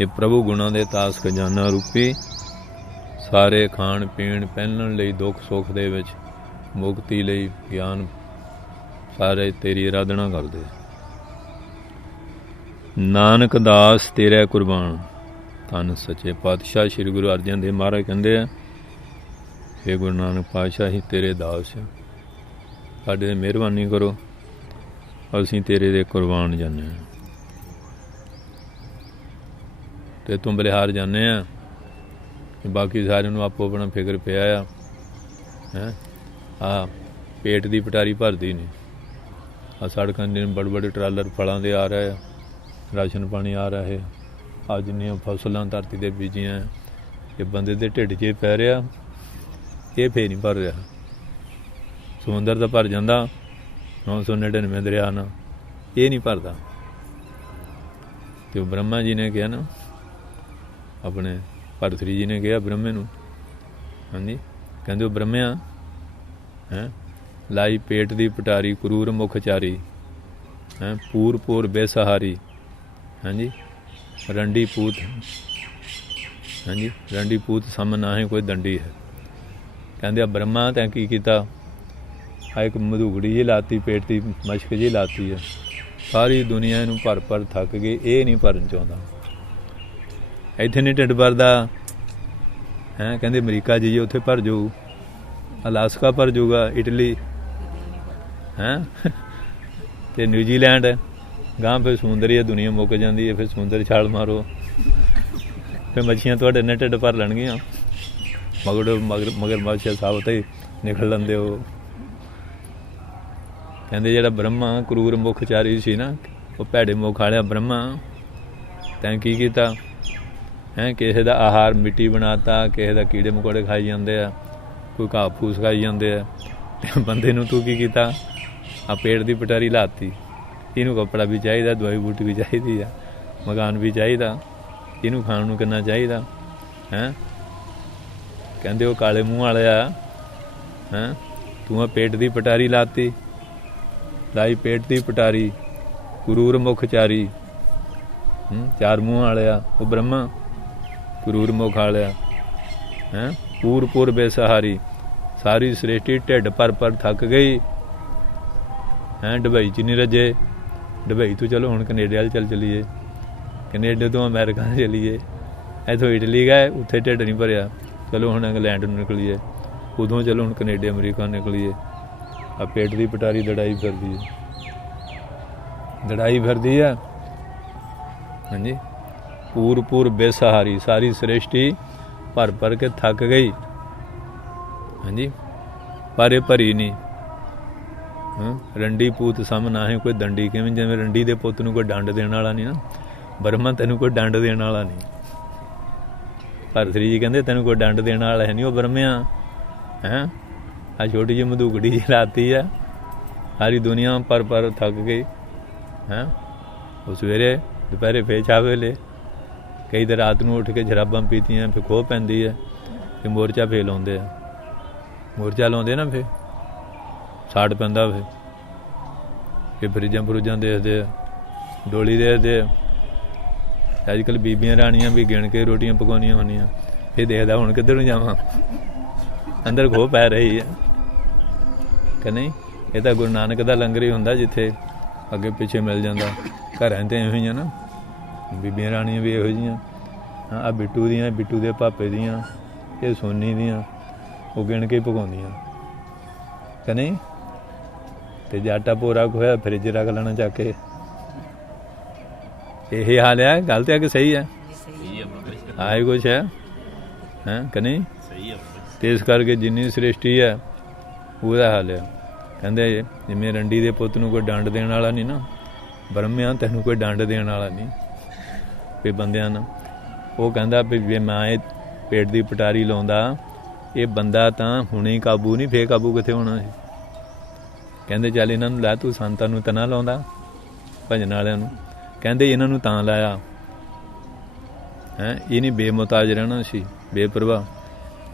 ਇਹ ਪ੍ਰਭੂ ਗੁਣਾਂ ਦੇ ਤਾਸ ਖਜ਼ਾਨਾ ਰੂਪੀ ਸਾਰੇ ਖਾਣ ਪੀਣ ਪਹਿਨਣ ਲਈ ਦੁੱਖ ਸੁੱਖ ਦੇ ਵਿੱਚ ਮੁਕਤੀ ਲਈ ਗਿਆਨ ਸਾਰੇ ਤੇਰੀ ਆਰਾਧਨਾ ਕਰਦੇ। ਨਾਨਕ ਦਾਸ ਤੇਰੇ ਕੁਰਬਾਨ। ਧੰਨ ਸੱਚੇ ਪਾਤਸ਼ਾਹ ਸ੍ਰੀ ਗੁਰੂ ਅਰਜਨ ਦੇਵ ਮਹਾਰਾਜ ਕਹਿੰਦੇ ਆ ਹੇ ਗੁਰੂ ਨਾਨਕ ਪਾਤਸ਼ਾਹ ਹੀ ਤੇਰੇ ਦਾਸ ਆ, ਸਾਡੇ 'ਤੇ ਮਿਹਰਬਾਨੀ ਕਰੋ, ਅਸੀਂ ਤੇਰੇ ਦੇ ਕੁਰਬਾਨ ਜਾਂਦੇ ਹਾਂ ਤੇ ਤੂੰ ਬਲਿਹਾਰ ਜਾਂਦੇ ਆ। ਬਾਕੀ ਸਾਰਿਆਂ ਨੂੰ ਆਪੋ ਆਪਣਾ ਫਿਕਰ ਪਿਆ ਆ ਹੈਂ। ਆ ਪੇਟ ਦੀ ਪਟਾਰੀ ਭਰਦੀ ਨਹੀਂ। ਆ ਸੜਕਾਂ ਦੇ ਬੜੇ ਬੜੇ ਟਰਾਲਰ ਫਲਾਂ ਦੇ ਆ ਰਹੇ ਆ, ਰਾਸ਼ਨ ਪਾਣੀ ਆ ਰਿਹਾ ਹੈ। ਆ ਜਿੰਨੀਆਂ ਫਸਲਾਂ ਧਰਤੀ 'ਤੇ ਬੀਜੀਆਂ ਇਹ ਬੰਦੇ ਦੇ ਢਿੱਡ 'ਚ ਪੈ ਰਿਹਾ, ਇਹ ਫੇਰ ਨਹੀਂ ਭਰ ਰਿਹਾ। ਸਮੁੰਦਰ ਤਾਂ ਭਰ ਜਾਂਦਾ 999 ਦਰਿਆ ਨਾਲ, ਇਹ ਨਹੀਂ ਭਰਦਾ। ਤੇ ਉਹ ਬ੍ਰਹਮਾ ਜੀ ਨੇ ਕਿਹਾ ਨਾ, ਆਪਣੇ ਭਰਤਰੀ ਜੀ ਨੇ ਕਿਹਾ ਬ੍ਰਹਮੇ ਨੂੰ, ਹਾਂਜੀ ਕਹਿੰਦੇ ਉਹ ਬ੍ਰਹਮਿਆ ਹੈਂ ਲਾਈ ਪੇਟ ਦੀ ਪਟਾਰੀ ਕਰੂਰ ਮੁਖ ਚਾਰੀ ਹੈਂ ਪੂਰ ਪੂਰ ਬੇਸਹਾਰੀ ਹਾਂਜੀ ਰੰਡੀ ਪੂਤ ਹਾਂਜੀ ਰੰਡੀ ਪੂਤ ਸਮ ਨਾਹੀਂ ਕੋਈ ਦੰਡੀ ਹੈ। ਕਹਿੰਦੇ ਆ ਬ੍ਰਹਮਾ ਤੈਂ ਕੀ ਕੀਤਾ, ਆ ਇੱਕ ਮਧੂਗੜੀ ਜਿਹੀ ਲਾਤੀ, ਪੇਟ ਦੀ ਮਸ਼ਕ ਜਿਹੀ ਲਾਤੀ ਹੈ, ਸਾਰੀ ਦੁਨੀਆ ਇਹਨੂੰ ਭਰ ਭਰ ਥੱਕ ਗਈ, ਇਹ ਨਹੀਂ ਭਰਨ ਚਾਹੁੰਦਾ। ਇੱਥੇ ਨਹੀਂ ਢਿੱਡ ਭਰਦਾ ਹੈਂ। ਕਹਿੰਦੇ ਅਮਰੀਕਾ ਜਾਈਏ ਉੱਥੇ ਭਰ ਜਾਊ, ਅਲਾਸਕਾ ਭਰ ਜਾਊਗਾ, ਇਟਲੀ ਹੈਂ ਅਤੇ ਨਿਊਜ਼ੀਲੈਂਡ ਗਾਂ ਫਿਰ ਸਮੁੰਦਰ ਹੀ ਦੁਨੀਆ ਮੁੱਕ ਜਾਂਦੀ ਹੈ। ਫਿਰ ਸਮੁੰਦਰ ਛਾਲ ਮਾਰੋ, ਫਿਰ ਮੱਛੀਆਂ ਤੁਹਾਡੇ ਨੇ ਢਿੱਡ ਭਰ ਲੈਣਗੀਆਂ। ਮਗਰ ਮੱਛ ਸਾਬ ਤੇ ਨਿਕਲ ਲੈਂਦੇ ਹੋ। ਕਹਿੰਦੇ ਜਿਹੜਾ ਬ੍ਰਹਮਾ ਕਰੂਰ ਮੁਖਚਾਰੀ ਸੀ ਨਾ, ਉਹ ਭੈੜੇ ਮੁਖ ਵਾਲਿਆ ਬ੍ਰਹਮਾ ਤੈਂ ਕੀ ਕੀਤਾ ਹੈਂ। ਕਿਸੇ ਦਾ ਆਹਾਰ ਮਿੱਟੀ ਬਣਾਤਾ, ਕਿਸੇ ਦਾ ਕੀੜੇ ਮਕੌੜੇ ਖਾਈ ਜਾਂਦੇ ਆ, ਕੋਈ ਘਾਹ ਫੂਸ ਖਾਈ ਜਾਂਦੇ ਆ, ਅਤੇ ਬੰਦੇ ਨੂੰ ਤੂੰ ਕੀ ਕੀਤਾ, ਆ ਪੇਟ ਦੀ ਪਟਾਰੀ ਲਾਤੀ। ਇਹਨੂੰ ਕੱਪੜਾ ਵੀ ਚਾਹੀਦਾ, ਦਵਾਈ ਬੂਟੀ ਵੀ ਚਾਹੀਦੀ ਆ, ਮਕਾਨ ਵੀ ਚਾਹੀਦਾ, ਇਹਨੂੰ ਖਾਣ ਨੂੰ ਕਿੰਨਾ ਚਾਹੀਦਾ ਹੈਂ। ਕਹਿੰਦੇ ਉਹ ਕਾਲੇ ਮੂੰਹ ਵਾਲਿਆ ਹੈਂ, ਤੂੰ ਆ ਪੇਟ ਦੀ ਪਟਾਰੀ ਲਾਤੀ, ਲਾਈ ਪੇਟ ਦੀ ਪਟਾਰੀ ਕਰੂਰ ਮੁਖ ਚਾਰੀ ਚਾਰ ਮੂੰਹ ਵਾਲਿਆ ਉਹ ਬ੍ਰਹਮਾ ਕਰੂਰ ਮੁਖ ਵਾਲਿਆ ਹੈਂ ਪੂਰ ਪੂਰ ਬੇਸਹਾਰੀ ਸਾਰੀ ਸ੍ਰਿਸ਼ਟੀ ਢਿੱਡ ਭਰ ਭਰ ਥੱਕ ਗਈ ਹੈਂ। ਡੁਬਈ 'ਚ ਨਹੀਂ ਰੱਜੇ, ਡੁਬਈ ਤੋਂ ਚਲੋ ਹੁਣ ਕੈਨੇਡਾ ਵੱਲ ਚੱਲ ਚਲੀਏ, ਕੈਨੇਡਾ ਤੋਂ ਅਮਰੀਕਾ ਚਲੀਏ, ਇੱਥੋਂ ਇਟਲੀ ਗਏ ਉੱਥੇ ਢਿੱਡ ਨਹੀਂ ਭਰਿਆ, ਚਲੋ ਹੁਣ ਇੰਗਲੈਂਡ ਨੂੰ ਨਿਕਲੀਏ, ਉਦੋਂ ਚਲੋ ਹੁਣ ਕੈਨੇਡਾ ਅਮਰੀਕਾ ਨਿਕਲੀਏ। ਆ ਪੇਟ ਦੀ ਪਟਾਰੀ ਦੜਾਈ ਫਿਰਦੀ ਹੈ, ਦੜਾਈ ਫਿਰਦੀ ਆ ਹਾਂਜੀ। ਪੂਰ ਪੂਰ ਬੇਸਹਾਰੀ ਸਾਰੀ ਸ੍ਰਿਸ਼ਟੀ ਭਰ ਭਰ ਕੇ ਥੱਕ ਗਈ ਹਾਂਜੀ, ਪਰ ਇਹ ਭਰੀ ਨਹੀਂ। ਰੰਡੀ ਪੂਤ ਸਮ ਨਾਹੀਂ ਕੋਈ ਦੰਡੀ। ਕਿਵੇਂ ਜਿਵੇਂ ਰੰਡੀ ਦੇ ਪੁੱਤ ਨੂੰ ਕੋਈ ਡੰਡ ਦੇਣ ਵਾਲਾ ਨਹੀਂ ਨਾ, ਬ੍ਰਹਮਾ ਤੈਨੂੰ ਕੋਈ ਡੰਡ ਦੇਣ ਵਾਲਾ ਨਹੀਂ। ਭਰਤਰੀ ਜੀ ਕਹਿੰਦੇ ਤੈਨੂੰ ਕੋਈ ਡੰਡ ਦੇਣ ਵਾਲਾ ਹੈ ਨਹੀਂ, ਉਹ ਬ੍ਰਹਮਿਆ ਹੈਂ। ਆ ਛੋਟੀ ਜਿਹੀ ਮਧੂਗੜੀ ਜਿਹੀ ਲਾਤੀ ਆ, ਸਾਰੀ ਦੁਨੀਆ ਪਰ ਪਰ ਥੱਕ ਗਈ ਹੈਂ। ਉਹ ਸਵੇਰੇ ਦੁਪਹਿਰੇ ਫੇਰ ਚਾਹ ਵੇਲੇ, ਕਈ ਤਾਂ ਰਾਤ ਨੂੰ ਉੱਠ ਕੇ ਸ਼ਰਾਬਾਂ ਪੀਤੀਆਂ, ਫਿਰ ਖੋਹ ਪੈਂਦੀ ਹੈ, ਫਿਰ ਮੋਰਚਾ ਫੇਰ ਲਾਉਂਦੇ ਆ, ਮੋਰਚਾ ਲਾਉਂਦੇ ਨਾ, ਫਿਰ ਸਾੜ ਪੈਂਦਾ, ਫਿਰ ਫਰਿੱਜਾਂ ਫਰੂਜਾਂ ਦੇਖਦੇ ਆ, ਡੋਲੀ ਦੇਖਦੇ ਆ। ਅੱਜ ਕੱਲ੍ਹ ਬੀਬੀਆਂ ਰਾਣੀਆਂ ਵੀ ਗਿਣ ਕੇ ਰੋਟੀਆਂ ਪਕਾਉਣੀਆਂ ਹੁੰਦੀਆਂ, ਇਹ ਦੇਖਦਾ ਹੁਣ ਕਿੱਧਰ ਨੂੰ ਜਾਵਾਂ, ਅੰਦਰ ਖੋਹ ਪੈ ਰਹੀ ਹੈ ਕਿ ਨਹੀਂ। ਇਹ ਤਾਂ ਗੁਰੂ ਨਾਨਕ ਦਾ ਲੰਗਰ ਹੀ ਹੁੰਦਾ, ਜਿੱਥੇ ਅੱਗੇ ਪਿੱਛੇ ਮਿਲ ਜਾਂਦਾ। ਘਰਾਂ 'ਤੇ ਇਹੋ ਜਿਹੀਆਂ ਨਾ ਬੀਬੀਆਂ ਰਾਣੀਆਂ ਵੀ ਇਹੋ ਜਿਹੀਆਂ। ਆ ਬਿੱਟੂ ਦੀਆਂ, ਬਿੱਟੂ ਦੇ ਭਾਪੇ ਦੀਆਂ, ਇਹ ਸੋਨੀ ਦੀਆਂ, ਉਹ ਗਿਣ ਕੇ ਹੀ ਪਕਾਉਂਦੀਆਂ ਕਿ ਨਹੀਂ। ਅਤੇ ਜੇ ਆਟਾ ਭੋਰਾ ਹੋਇਆ ਫਰਿੱਜ ਰੱਖ ਲੈਣਾ ਚੱਕ ਕੇ। ਇਹ ਹਾਲ ਹੈ, ਗੱਲ ਤਾਂ ਆ ਕਿ ਸਹੀ ਹੈ, ਆਹ ਹੀ ਕੁਛ ਹੈ ਹੈਂ ਕਿ ਨਹੀਂ। ਅਤੇ ਇਸ ਕਰਕੇ ਜਿੰਨੀ ਸ੍ਰਿਸ਼ਟੀ ਹੈ ਉਹਦਾ ਹਾਲ ਹੈ। ਕਹਿੰਦੇ ਜਿਵੇਂ ਰੰਡੀ ਦੇ ਪੁੱਤ ਨੂੰ ਕੋਈ ਡੰਡ ਦੇਣ ਵਾਲਾ ਨਹੀਂ ਨਾ, ਬ੍ਰਹਮਿਆ ਤੈਨੂੰ ਕੋਈ ਡੰਡ ਦੇਣ ਵਾਲਾ ਨਹੀਂ। ਵੀ ਬੰਦਿਆਂ ਨੂੰ ਉਹ ਕਹਿੰਦਾ ਵੀ ਜੇ ਮੈਂ ਇਹ ਪੇਟ ਦੀ ਪਟਾਰੀ ਲਾਉਂਦਾ, ਇਹ ਬੰਦਾ ਤਾਂ ਹੁਣੇ ਹੀ ਕਾਬੂ ਨਹੀਂ, ਫੇਰ ਕਾਬੂ ਕਿੱਥੇ ਹੋਣਾ ਸੀ। ਕਹਿੰਦੇ ਚੱਲ ਇਹਨਾਂ ਨੂੰ ਲੈ, ਤੂੰ ਸੰਤਾਂ ਨੂੰ ਤਾਂ ਨਾ ਲਾਉਂਦਾ, ਭਜਨ ਵਾਲਿਆਂ ਨੂੰ। ਕਹਿੰਦੇ ਇਹਨਾਂ ਨੂੰ ਤਾਂ ਲਾਇਆ ਹੈਂ, ਇਹ ਨਹੀਂ ਬੇਮੁਹਤਾਜ ਰਹਿਣਾ ਸੀ, ਬੇਪਰਵਾਹ।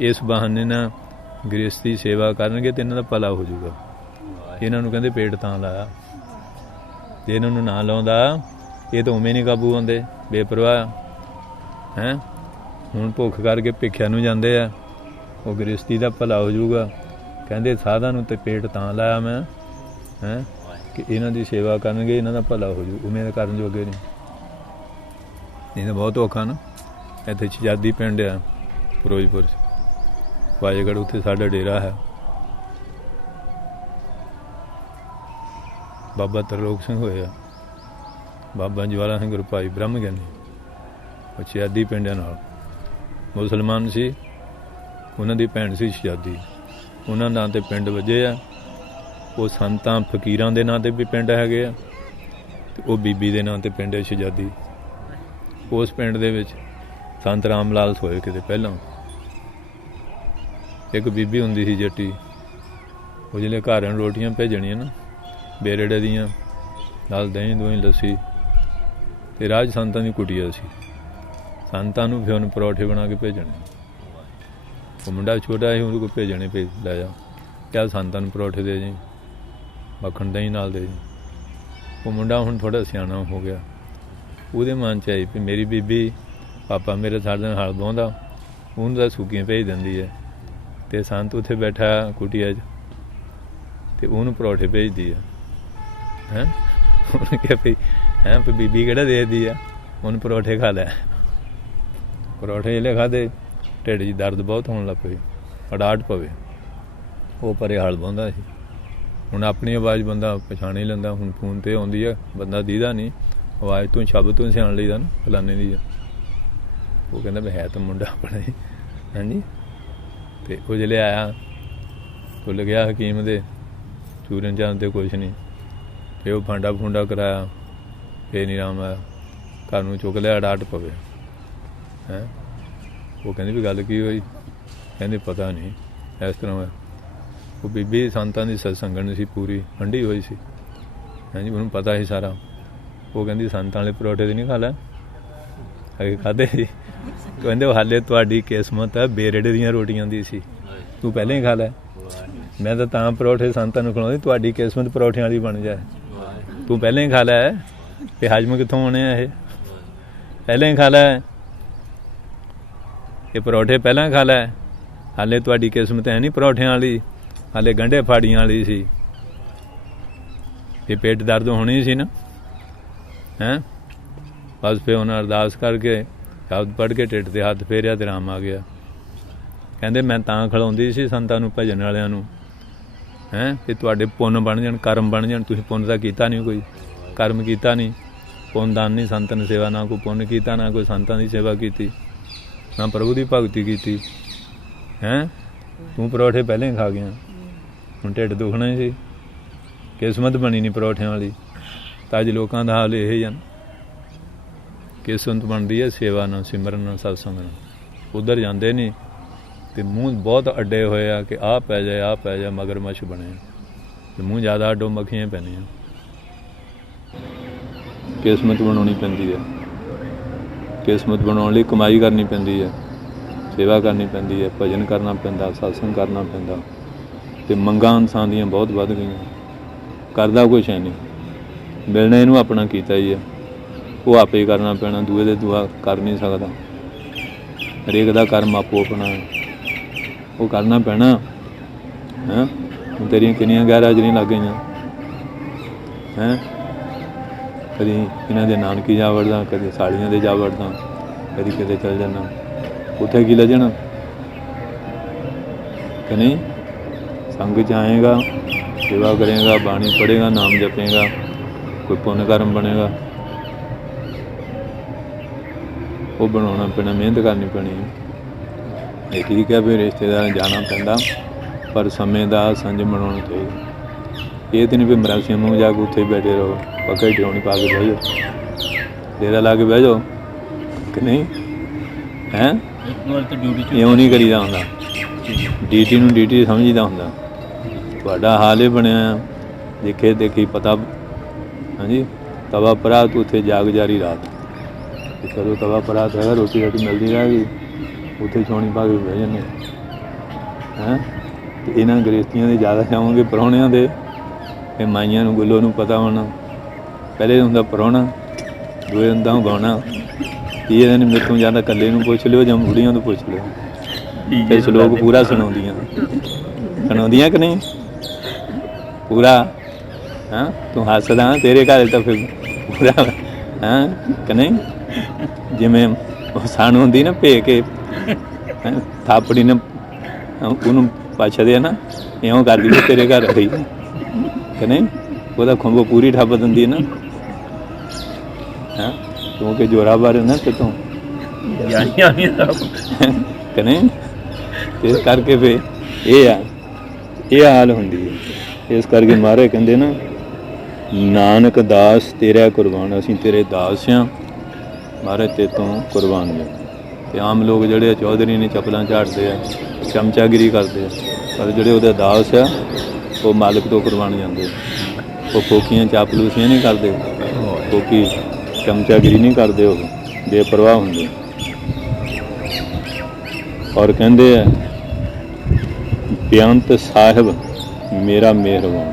ਇਸ ਬਹਾਨੇ ਨਾਲ ਗ੍ਰਸਤੀ ਸੇਵਾ ਕਰਨਗੇ ਅਤੇ ਇਹਨਾਂ ਦਾ ਭਲਾ ਹੋ ਜਾਊਗਾ। ਇਹਨਾਂ ਨੂੰ ਕਹਿੰਦੇ ਪੇਟ ਤਾਂ ਲਾਇਆ ਜੇ ਇਹਨਾਂ ਨੂੰ ਨਾ ਲਾਉਂਦਾ ਇਹ ਤਾਂ ਉਵੇਂ ਨਹੀਂ ਕਾਬੂ ਆਉਂਦੇ, ਬੇਪਰਵਾਹ ਹੈਂ। ਹੁਣ ਭੁੱਖ ਕਰਕੇ ਭਿੱਖਿਆ ਨੂੰ ਜਾਂਦੇ ਆ, ਉਹ ਗ੍ਰਸਤੀ ਦਾ ਭਲਾ ਹੋ ਜਾਊਗਾ। ਕਹਿੰਦੇ ਸਾਧਾਂ ਨੂੰ ਤੇ ਪੇਟ ਤਾਂ ਲਾਇਆ ਮੈਂ ਹੈਂ ਕਿ ਇਹਨਾਂ ਦੀ ਸੇਵਾ ਕਰਨਗੇ, ਇਹਨਾਂ ਦਾ ਭਲਾ ਹੋ ਜੂ, ਉਵੇਂ ਦਾ ਕਰਨ ਜੋਗੇ ਨਹੀਂ। ਨਹੀਂ ਤਾਂ ਬਹੁਤ ਔਖਾ ਨਾ। ਇੱਥੇ ਸ਼ਹਿਜ਼ਾਦੀ ਪਿੰਡ ਆ ਫਿਰੋਜ਼ਪੁਰ 'ਚ, ਵਾਜੇਗੜ੍ਹ, ਉੱਥੇ ਸਾਡਾ ਡੇਰਾ ਹੈ। ਬਾਬਾ ਤਰਲੋਕ ਸਿੰਘ ਹੋਇਆ, ਬਾਬਾ ਜਵਾਲਾ ਸਿੰਘ ਰੁਪਾਈ ਬ੍ਰਹਮ ਗਿਆਨੀ, ਉਹ ਸ਼ਹਿਜ਼ਾਦੀ ਪਿੰਡਾਂ ਨਾਲ ਮੁਸਲਮਾਨ ਸੀ। ਉਹਨਾਂ ਦੀ ਭੈਣ ਸੀ ਸ਼ਹਿਜ਼ਾਦੀ, ਉਹਨਾਂ ਨਾਂ 'ਤੇ ਪਿੰਡ ਵੱਜੇ ਆ। ਉਹ ਸੰਤਾਂ ਫਕੀਰਾਂ ਦੇ ਨਾਂ 'ਤੇ ਵੀ ਪਿੰਡ ਹੈਗੇ ਆ, ਅਤੇ ਉਹ ਬੀਬੀ ਦੇ ਨਾਂ 'ਤੇ ਪਿੰਡ ਹੈ ਸ਼ਹਿਜ਼ਾਦੀ। ਉਸ ਪਿੰਡ ਦੇ ਵਿੱਚ ਸੰਤ ਰਾਮ ਲਾਲ ਹੋਏ ਕਿਤੇ ਪਹਿਲਾਂ। ਇੱਕ ਬੀਬੀ ਹੁੰਦੀ ਸੀ ਜੱਟੀ, ਉਹ ਜਿਹੜੇ ਘਰਾਂ ਨੂੰ ਰੋਟੀਆਂ ਭੇਜਣੀਆਂ ਨਾ ਬੇਰੜੇ ਦੀਆਂ, ਨਾਲ ਦਹੀਂ ਦੁਹੀਂ ਲੱਸੀ, ਅਤੇ ਰਾਜ ਸੰਤਾਂ ਦੀ ਕੁਟੀਆ ਸੀ। ਸੰਤਾਂ ਨੂੰ ਫਿਰ ਉਹਨੂੰ ਪਰੌਠੇ ਬਣਾ ਕੇ ਭੇਜਣੇ। ਉਹ ਮੁੰਡਾ ਛੋਟਾ ਸੀ, ਉਹਦੇ ਕੋਲ ਭੇਜਣੇ, ਲੈ ਜਾ ਕਿਆ ਸੰਤਾਂ ਨੂੰ ਪਰੌਠੇ ਦੇ ਜੀ, ਮੱਖਣ ਦਹੀਂ ਨਾਲ ਦੇ ਜੀ। ਉਹ ਮੁੰਡਾ ਹੁਣ ਥੋੜ੍ਹਾ ਸਿਆਣਾ ਹੋ ਗਿਆ, ਉਹਦੇ ਮਨ 'ਚ ਆਈ ਵੀ ਮੇਰੀ ਬੀਬੀ ਪਾਪਾ ਮੇਰੇ ਸਾਡੇ ਨਾਲ ਹਲ ਵਾਹੁੰਦਾ, ਉਹਨੂੰ ਤਾਂ ਸੁੱਕੀਆਂ ਭੇਜ ਦਿੰਦੀ ਹੈ, ਅਤੇ ਸੰਤ ਉੱਥੇ ਬੈਠਾ ਕੁਟੀਆ 'ਚ ਅਤੇ ਉਹਨੂੰ ਪਰੌਠੇ ਭੇਜਦੀ ਆ ਹੈਂ। ਉਹਨੇ ਕਿਹਾ ਵੀ ਹੈਂ ਵੀ ਬੀਬੀ ਕਿਹੜਾ ਦੇਖਦੀ ਆ, ਉਹਨੂੰ ਪਰੌਠੇ ਖਾ ਲੈ। ਪਰੌਠੇ ਜਿਹੜੇ ਖਾਧੇ, ਢਿੱਡ 'ਚ ਦਰਦ ਬਹੁਤ ਹੋਣ ਲੱਗ ਪਈ, ਅਡਾਟ ਪਵੇ। ਉਹ ਪਰੇ ਹਲ ਵਾਹੁੰਦਾ ਸੀ। ਹੁਣ ਆਪਣੀ ਆਵਾਜ਼ ਬੰਦਾ ਪਛਾਣ ਹੀ ਲੈਂਦਾ, ਹੁਣ ਫੋਨ 'ਤੇ ਆਉਂਦੀ ਆ, ਬੰਦਾ ਦੀਦਾ ਨਹੀਂ, ਆਵਾਜ਼ ਤੋਂ ਸ਼ਬਦ ਤੋਂ ਸਿਆਣ ਲਈਦਾ ਨਾ ਫਲਾਣੇ ਦੀ ਆ। ਉਹ ਕਹਿੰਦਾ ਵੀ ਹੈ ਤਾਂ ਮੁੰਡਾ ਆਪਣਾ ਹੀ ਹਾਂਜੀ। ਅਤੇ ਉਹ ਜਿਹੜੇ ਆਇਆ, ਭੁੱਲ ਗਿਆ ਹਕੀਮ ਦੇ ਚੂਰਨ ਚਾਰਨ 'ਤੇ ਕੁਛ ਨਹੀਂ। ਫਿਰ ਉਹ ਫਾਂਡਾ ਫੂੰਡਾ ਕਰਾਇਆ, ਫਿਰ ਨਹੀਂ ਆਰਾਮ ਆਇਆ, ਘਰ ਨੂੰ ਚੁੱਕ ਲਿਆ, ਅਡਾਟ ਪਵੇ ਹੈਂ। ਉਹ ਕਹਿੰਦੀ ਵੀ ਗੱਲ ਕੀ ਹੋਈ, ਕਹਿੰਦੇ ਪਤਾ ਨਹੀਂ ਇਸ ਤਰ੍ਹਾਂ ਹੋਇਆ। ਉਹ ਬੀਬੀ ਸੰਤਾਂ ਦੀ ਸਤਸੰਗਣ ਸੀ, ਪੂਰੀ ਠੰਡੀ ਹੋਈ ਸੀ ਹਾਂਜੀ, ਉਹਨੂੰ ਪਤਾ ਸੀ ਸਾਰਾ। ਉਹ ਕਹਿੰਦੀ ਸੰਤਾਂ ਵਾਲੇ ਪਰੌਠੇ ਤੇ ਨਹੀਂ ਖਾ ਲੈ, ਅਗੇ ਖਾਧੇ ਸੀ। ਕਹਿੰਦੇ ਉਹ ਹਾਲੇ ਤੁਹਾਡੀ ਕਿਸਮਤ ਬੇਰੜੇ ਦੀਆਂ ਰੋਟੀਆਂ ਦੀ ਸੀ, ਤੂੰ ਪਹਿਲਾਂ ਹੀ ਖਾ ਲੈ। ਮੈਂ ਤਾਂ ਪਰੌਠੇ ਸੰਤਾਂ ਨੂੰ ਖਿਲਾਉਂਦੀ, ਤੁਹਾਡੀ ਕਿਸਮਤ ਪਰੌਠਿਆਂ ਵਾਲੀ ਬਣ ਜਾਏ, ਤੂੰ ਪਹਿਲਾਂ ਹੀ ਖਾ ਲੈ। ਅਤੇ ਹਜਮ ਕਿੱਥੋਂ ਆਉਣੇ ਆ, ਇਹ ਪਹਿਲਾਂ ਹੀ ਖਾ ਲੈ, ਇਹ ਪਰੌਠੇ ਪਹਿਲਾਂ ਖਾ ਲੈ। ਹਾਲੇ ਤੁਹਾਡੀ ਕਿਸਮਤ ਹੈ ਨਹੀਂ ਪਰੌਠਿਆਂ ਵਾਲੀ, ਹਾਲੇ ਗੰਢੇ ਫਾੜੀਆਂ ਵਾਲੀ ਸੀ। ਇਹ ਪੇਟ ਦਰਦ ਹੋਣੀ ਸੀ ਨਾ ਹੈਂ। ਬਸ ਫਿਰ ਉਹਨਾਂ ਅਰਦਾਸ ਕਰਕੇ ਸ਼ਬਦ ਪੜ੍ਹ ਕੇ ਢਿੱਡ 'ਤੇ ਹੱਥ ਫੇਰਿਆ ਅਤੇ ਆਰਾਮ ਆ ਗਿਆ। ਕਹਿੰਦੇ ਮੈਂ ਤਾਂ ਖਿਲਾਉਂਦੀ ਸੀ ਸੰਤਾਂ ਨੂੰ, ਭਜਨ ਵਾਲਿਆਂ ਨੂੰ ਹੈਂ, ਕਿ ਤੁਹਾਡੇ ਪੁੰਨ ਬਣ ਜਾਣ, ਕਰਮ ਬਣ ਜਾਣ। ਤੁਸੀਂ ਪੁੰਨ ਤਾਂ ਕੀਤਾ ਨਹੀਂ, ਕੋਈ ਕਰਮ ਕੀਤਾ ਨਹੀਂ, ਪੁੰਨ ਦਾਨ ਨਹੀਂ, ਸੰਤਾਂ ਦੀ ਸੇਵਾ, ਨਾ ਕੋਈ ਪੁੰਨ ਕੀਤਾ, ਨਾ ਕੋਈ ਸੰਤਾਂ ਦੀ ਸੇਵਾ ਕੀਤੀ, ਨਾ ਪ੍ਰਭੂ ਦੀ ਭਗਤੀ ਕੀਤੀ ਹੈਂ। ਤੂੰ ਪਰੌਠੇ ਪਹਿਲਾਂ ਹੀ ਖਾ ਗਿਆ, ਹੁਣ ਢਿੱਡ ਦੁਖਣਾ ਹੀ ਸੀ, ਕਿਸਮਤ ਬਣੀ ਨਹੀਂ ਪਰੌਠਿਆਂ ਵਾਲੀ। ਤਾਂ ਅੱਜ ਲੋਕਾਂ ਦਾ ਹਾਲ ਇਹ ਹਨ, ਕਿਸਮਤ ਬਣਦੀ ਹੈ ਸੇਵਾ ਨਾਲ, ਸਿਮਰਨ ਨਾਲ, ਸਤਸੰਗ ਨਾਲ। ਉੱਧਰ ਜਾਂਦੇ ਨਹੀਂ ਅਤੇ ਮੂੰਹ ਬਹੁਤ ਅੱਡੇ ਹੋਏ ਆ ਕਿ ਆਹ ਪੈ ਜਾਏ, ਆਹ ਪੈ ਜਾਏ, ਮਗਰਮੱਛ ਬਣੇ ਅਤੇ ਮੂੰਹ ਜ਼ਿਆਦਾ ਅੱਡੋ ਮੱਖੀਆਂ ਪੈਂਦੀਆਂ। ਕਿਸਮਤ ਬਣਾਉਣੀ ਪੈਂਦੀ ਹੈ, ਕਿਸਮਤ ਬਣਾਉਣ ਲਈ ਕਮਾਈ ਕਰਨੀ ਪੈਂਦੀ ਹੈ, ਸੇਵਾ ਕਰਨੀ ਪੈਂਦੀ ਹੈ, ਭਜਨ ਕਰਨਾ ਪੈਂਦਾ, ਸਤਸੰਗ ਕਰਨਾ ਪੈਂਦਾ। ਅਤੇ ਮੰਗਾਂ ਇਨਸਾਨ ਦੀਆਂ ਬਹੁਤ ਵੱਧ ਗਈਆਂ, ਕਰਦਾ ਕੁਛ ਹੈ ਨਹੀਂ, ਮਿਲਣਾ ਇਹਨੂੰ ਆਪਣਾ ਕੀਤਾ ਹੀ ਹੈ, ਉਹ ਆਪੇ ਹੀ ਕਰਨਾ ਪੈਣਾ, ਦੂਏ ਦੇ ਦੁਆ ਕਰ ਨਹੀਂ ਸਕਦਾ। ਹਰੇਕ ਦਾ ਕਰਮ ਆਪੋ ਆਪਣਾ ਉਹ ਕਰਨਾ ਪੈਣਾ ਹੈਂ। ਹੁਣ ਤੇਰੀਆਂ ਕਿੰਨੀਆਂ ਗੈਰਹਾਜ਼ਰੀਆਂ ਲੱਗ ਗਈਆਂ ਹੈਂ, ਕਦੀ ਇਹਨਾਂ ਦੇ ਨਾਨਕੀ ਜਾ ਵੜਦਾ, ਕਦੇ ਸਾਲੀਆਂ ਦੇ ਜਾ ਵੜਦਾ, ਕਦੀ ਕਿਤੇ ਚੱਲ ਜਾਣਾ, ਉੱਥੇ ਕੀ ਲੱਜਣਾ ਕਿ ਨਹੀਂ। ਸੰਗ 'ਚ ਆਏਗਾ, ਸੇਵਾ ਕਰੇਗਾ, ਬਾਣੀ ਪੜ੍ਹੇਗਾ, ਨਾਮ ਜਪੇਗਾ, ਕੋਈ ਪੁੰਨ ਕਰਮ ਬਣੇਗਾ, ਉਹ ਬਣਾਉਣਾ ਪੈਣਾ, ਮਿਹਨਤ ਕਰਨੀ ਪੈਣੀ ਹੈ। ਇਹ ਠੀਕ ਹੈ ਵੀ ਰਿਸ਼ਤੇਦਾਰਾਂ ਜਾਣਾ ਪੈਂਦਾ, ਪਰ ਸਮੇਂ ਦਾ ਸੰਜਮ ਬਣਾਉਣਾ ਚਾਹੀਦਾ। ਇਹ ਤਾਂ ਨਹੀਂ ਵੀ ਮਰਾਸੀਆਂ ਮੂੰਹ ਜਾ ਕੇ ਉੱਥੇ ਬੈਠੇ ਰਹੋ, ਪੱਕਾ ਢਿਉਣੀ ਪਾ ਕੇ ਬਹਿ ਜਾਓ, ਡੇਰਾ ਲਾ ਕੇ ਬਹਿ ਜਾਓ ਕਿ ਨਹੀਂ ਹੈਂ। ਇਉਂ ਨਹੀਂ ਕਰੀਦਾ ਹੁੰਦਾ, ਡੀਟੀ ਨੂੰ ਡੀਟੀ ਸਮਝੀਦਾ ਹੁੰਦਾ। ਤੁਹਾਡਾ ਹਾਲ ਇਹ ਬਣਿਆ, ਦੇਖੇ ਦੇਖੀ ਪਤਾ ਹਾਂਜੀ। ਤਵਾ ਪਰਾਤ ਉੱਥੇ ਜਾਗ ਜਾਰੀ ਰਾਤ, ਕਦੋਂ ਤਵਾ ਪਰਾਤ ਹੈਗਾ, ਰੋਟੀ ਰਾਟੀ ਮਿਲਦੀ ਰਹੇਗੀ, ਉੱਥੇ ਛਾਉਣੀ ਪਾ ਕੇ ਬਹਿ ਜਾਂਦੇ ਹੈਂ। ਅਤੇ ਇਹਨਾਂ ਗ੍ਰਸਤੀਆਂ ਦੇ ਜ਼ਿਆਦਾ ਚਾਹੋਗੇ ਪ੍ਰਾਹੁਣਿਆਂ ਦੇ, ਇਹ ਮਾਈਆਂ ਨੂੰ ਗੁੱਲੋਂ ਨੂੰ ਪਤਾ ਹੋਣਾ ਪਹਿਲੇ ਹੁੰਦਾ ਪ੍ਰਾਹੁਣਾ, ਦੂਏ ਹੁੰਦਾ ਗਾਉਣਾ, ਤੀਏ ਦਿਨ ਮੇਰੇ ਤੋਂ ਜਾਂ ਤਾਂ ਇਕੱਲੇ ਨੂੰ ਪੁੱਛ ਲਿਓ ਜਾਂ ਬੁੜੀਆਂ ਤੋਂ ਪੁੱਛ ਲਿਓ, ਤੇ ਸ਼ਲੋਕ ਪੂਰਾ ਸੁਣਾਉਂਦੀਆਂ ਕਿ ਨਹੀਂ ਪੂਰਾ। ਹਾਂ ਤੂੰ ਹੱਸਦਾ, ਤੇਰੇ ਘਰ ਤਾਂ ਫਿਰ ਪੂਰਾ ਹਾਂ ਕਿ ਨਹੀਂ। ਜਿਵੇਂ ਉਹ ਸਣ ਹੁੰਦੀ ਨਾ ਭੇ ਕੇ ਥਾਪੜੀ ਨੇ ਉਹਨੂੰ ਪੁੱਛਦੇ ਆ ਨਾ, ਇਉਂ ਕਰਦੀ ਵੀ ਤੇਰੇ ਘਰ ਰਹੀ ਕਿ ਨਹੀਂ। ਉਹਦਾ ਖੰਭੋ ਪੂਰੀ ਠੱਪ ਦਿੰਦੀ ਹੈ ਨਾ, ਹਾਂ ਕਿਉਂਕਿ ਜੋਰਾਵਰ ਨਾ ਤੇ ਤੂੰ ਕਿ ਨਹੀਂ। ਇਸ ਕਰਕੇ ਫਿਰ ਇਹ ਹਾਲ ਹੁੰਦੀ ਹੈ। ਇਸ ਕਰਕੇ ਮਹਾਰਾਜ ਕਹਿੰਦੇ ਨਾ, ਨਾਨਕ ਦਾਸ ਤੇਰਾ ਕੁਰਬਾਨ, ਅਸੀਂ ਤੇਰੇ ਦਾਸ ਹਾਂ ਮਹਾਰਾਜ, ਤੇ ਤੋਂ ਕੁਰਬਾਨ ਜਾ। ਅਤੇ ਆਮ ਲੋਕ ਜਿਹੜੇ ਚੌਧਰੀ ਨੇ ਚੱਪਲਾਂ ਝਾੜਦੇ ਆ, ਚਮਚਾਗਿਰੀ ਕਰਦੇ ਆ, ਪਰ ਜਿਹੜੇ ਉਹਦੇ ਦਾਸ ਆ ਉਹ ਮਾਲਕ ਤੋਂ ਕੁਰਬਾਨ ਜਾਂਦੇ। ਉਹ ਫੋਕੀਆਂ ਚਾਪਲੂਸੀਆਂ ਨਹੀਂ ਕਰਦੇ, ਫੋਕੀ ਚਮਚਾਗਿਰੀ ਨਹੀਂ ਕਰਦੇ, ਉਹ ਬੇਪਰਵਾਹ ਹੁੰਦੇ। ਔਰ ਕਹਿੰਦੇ ਆ ਬੇਅੰਤ ਸਾਹਿਬ ਮੇਰਾ ਮਿਹਰਬਾਨ,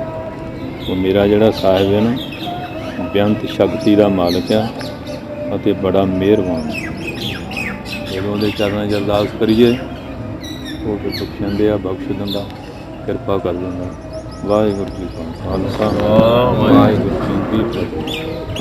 ਉਹ ਮੇਰਾ ਜਿਹੜਾ ਸਾਹਿਬ ਹੈ ਨਾ ਬੇਅੰਤ ਸ਼ਕਤੀ ਦਾ ਮਾਲਕ ਆ ਅਤੇ ਬੜਾ ਮਿਹਰਬਾਨ। ਜਦੋਂ ਉਹਦੇ ਚਰਨਾਂ 'ਚ ਅਰਦਾਸ ਕਰੀਏ ਉਹ ਫਿਰ ਬਖਸ਼ਿੰਦੇ ਆ, ਬਖਸ਼ ਦਿੰਦਾ, ਕਿਰਪਾ ਕਰ ਦਿੰਦਾ। ਵਾਹਿਗੁਰੂ ਜੀ ਕਾ ਖਾਲਸਾ, ਵਾਹਿਗੁਰੂ ਜੀ ਕੀ ਫਤਿਹ।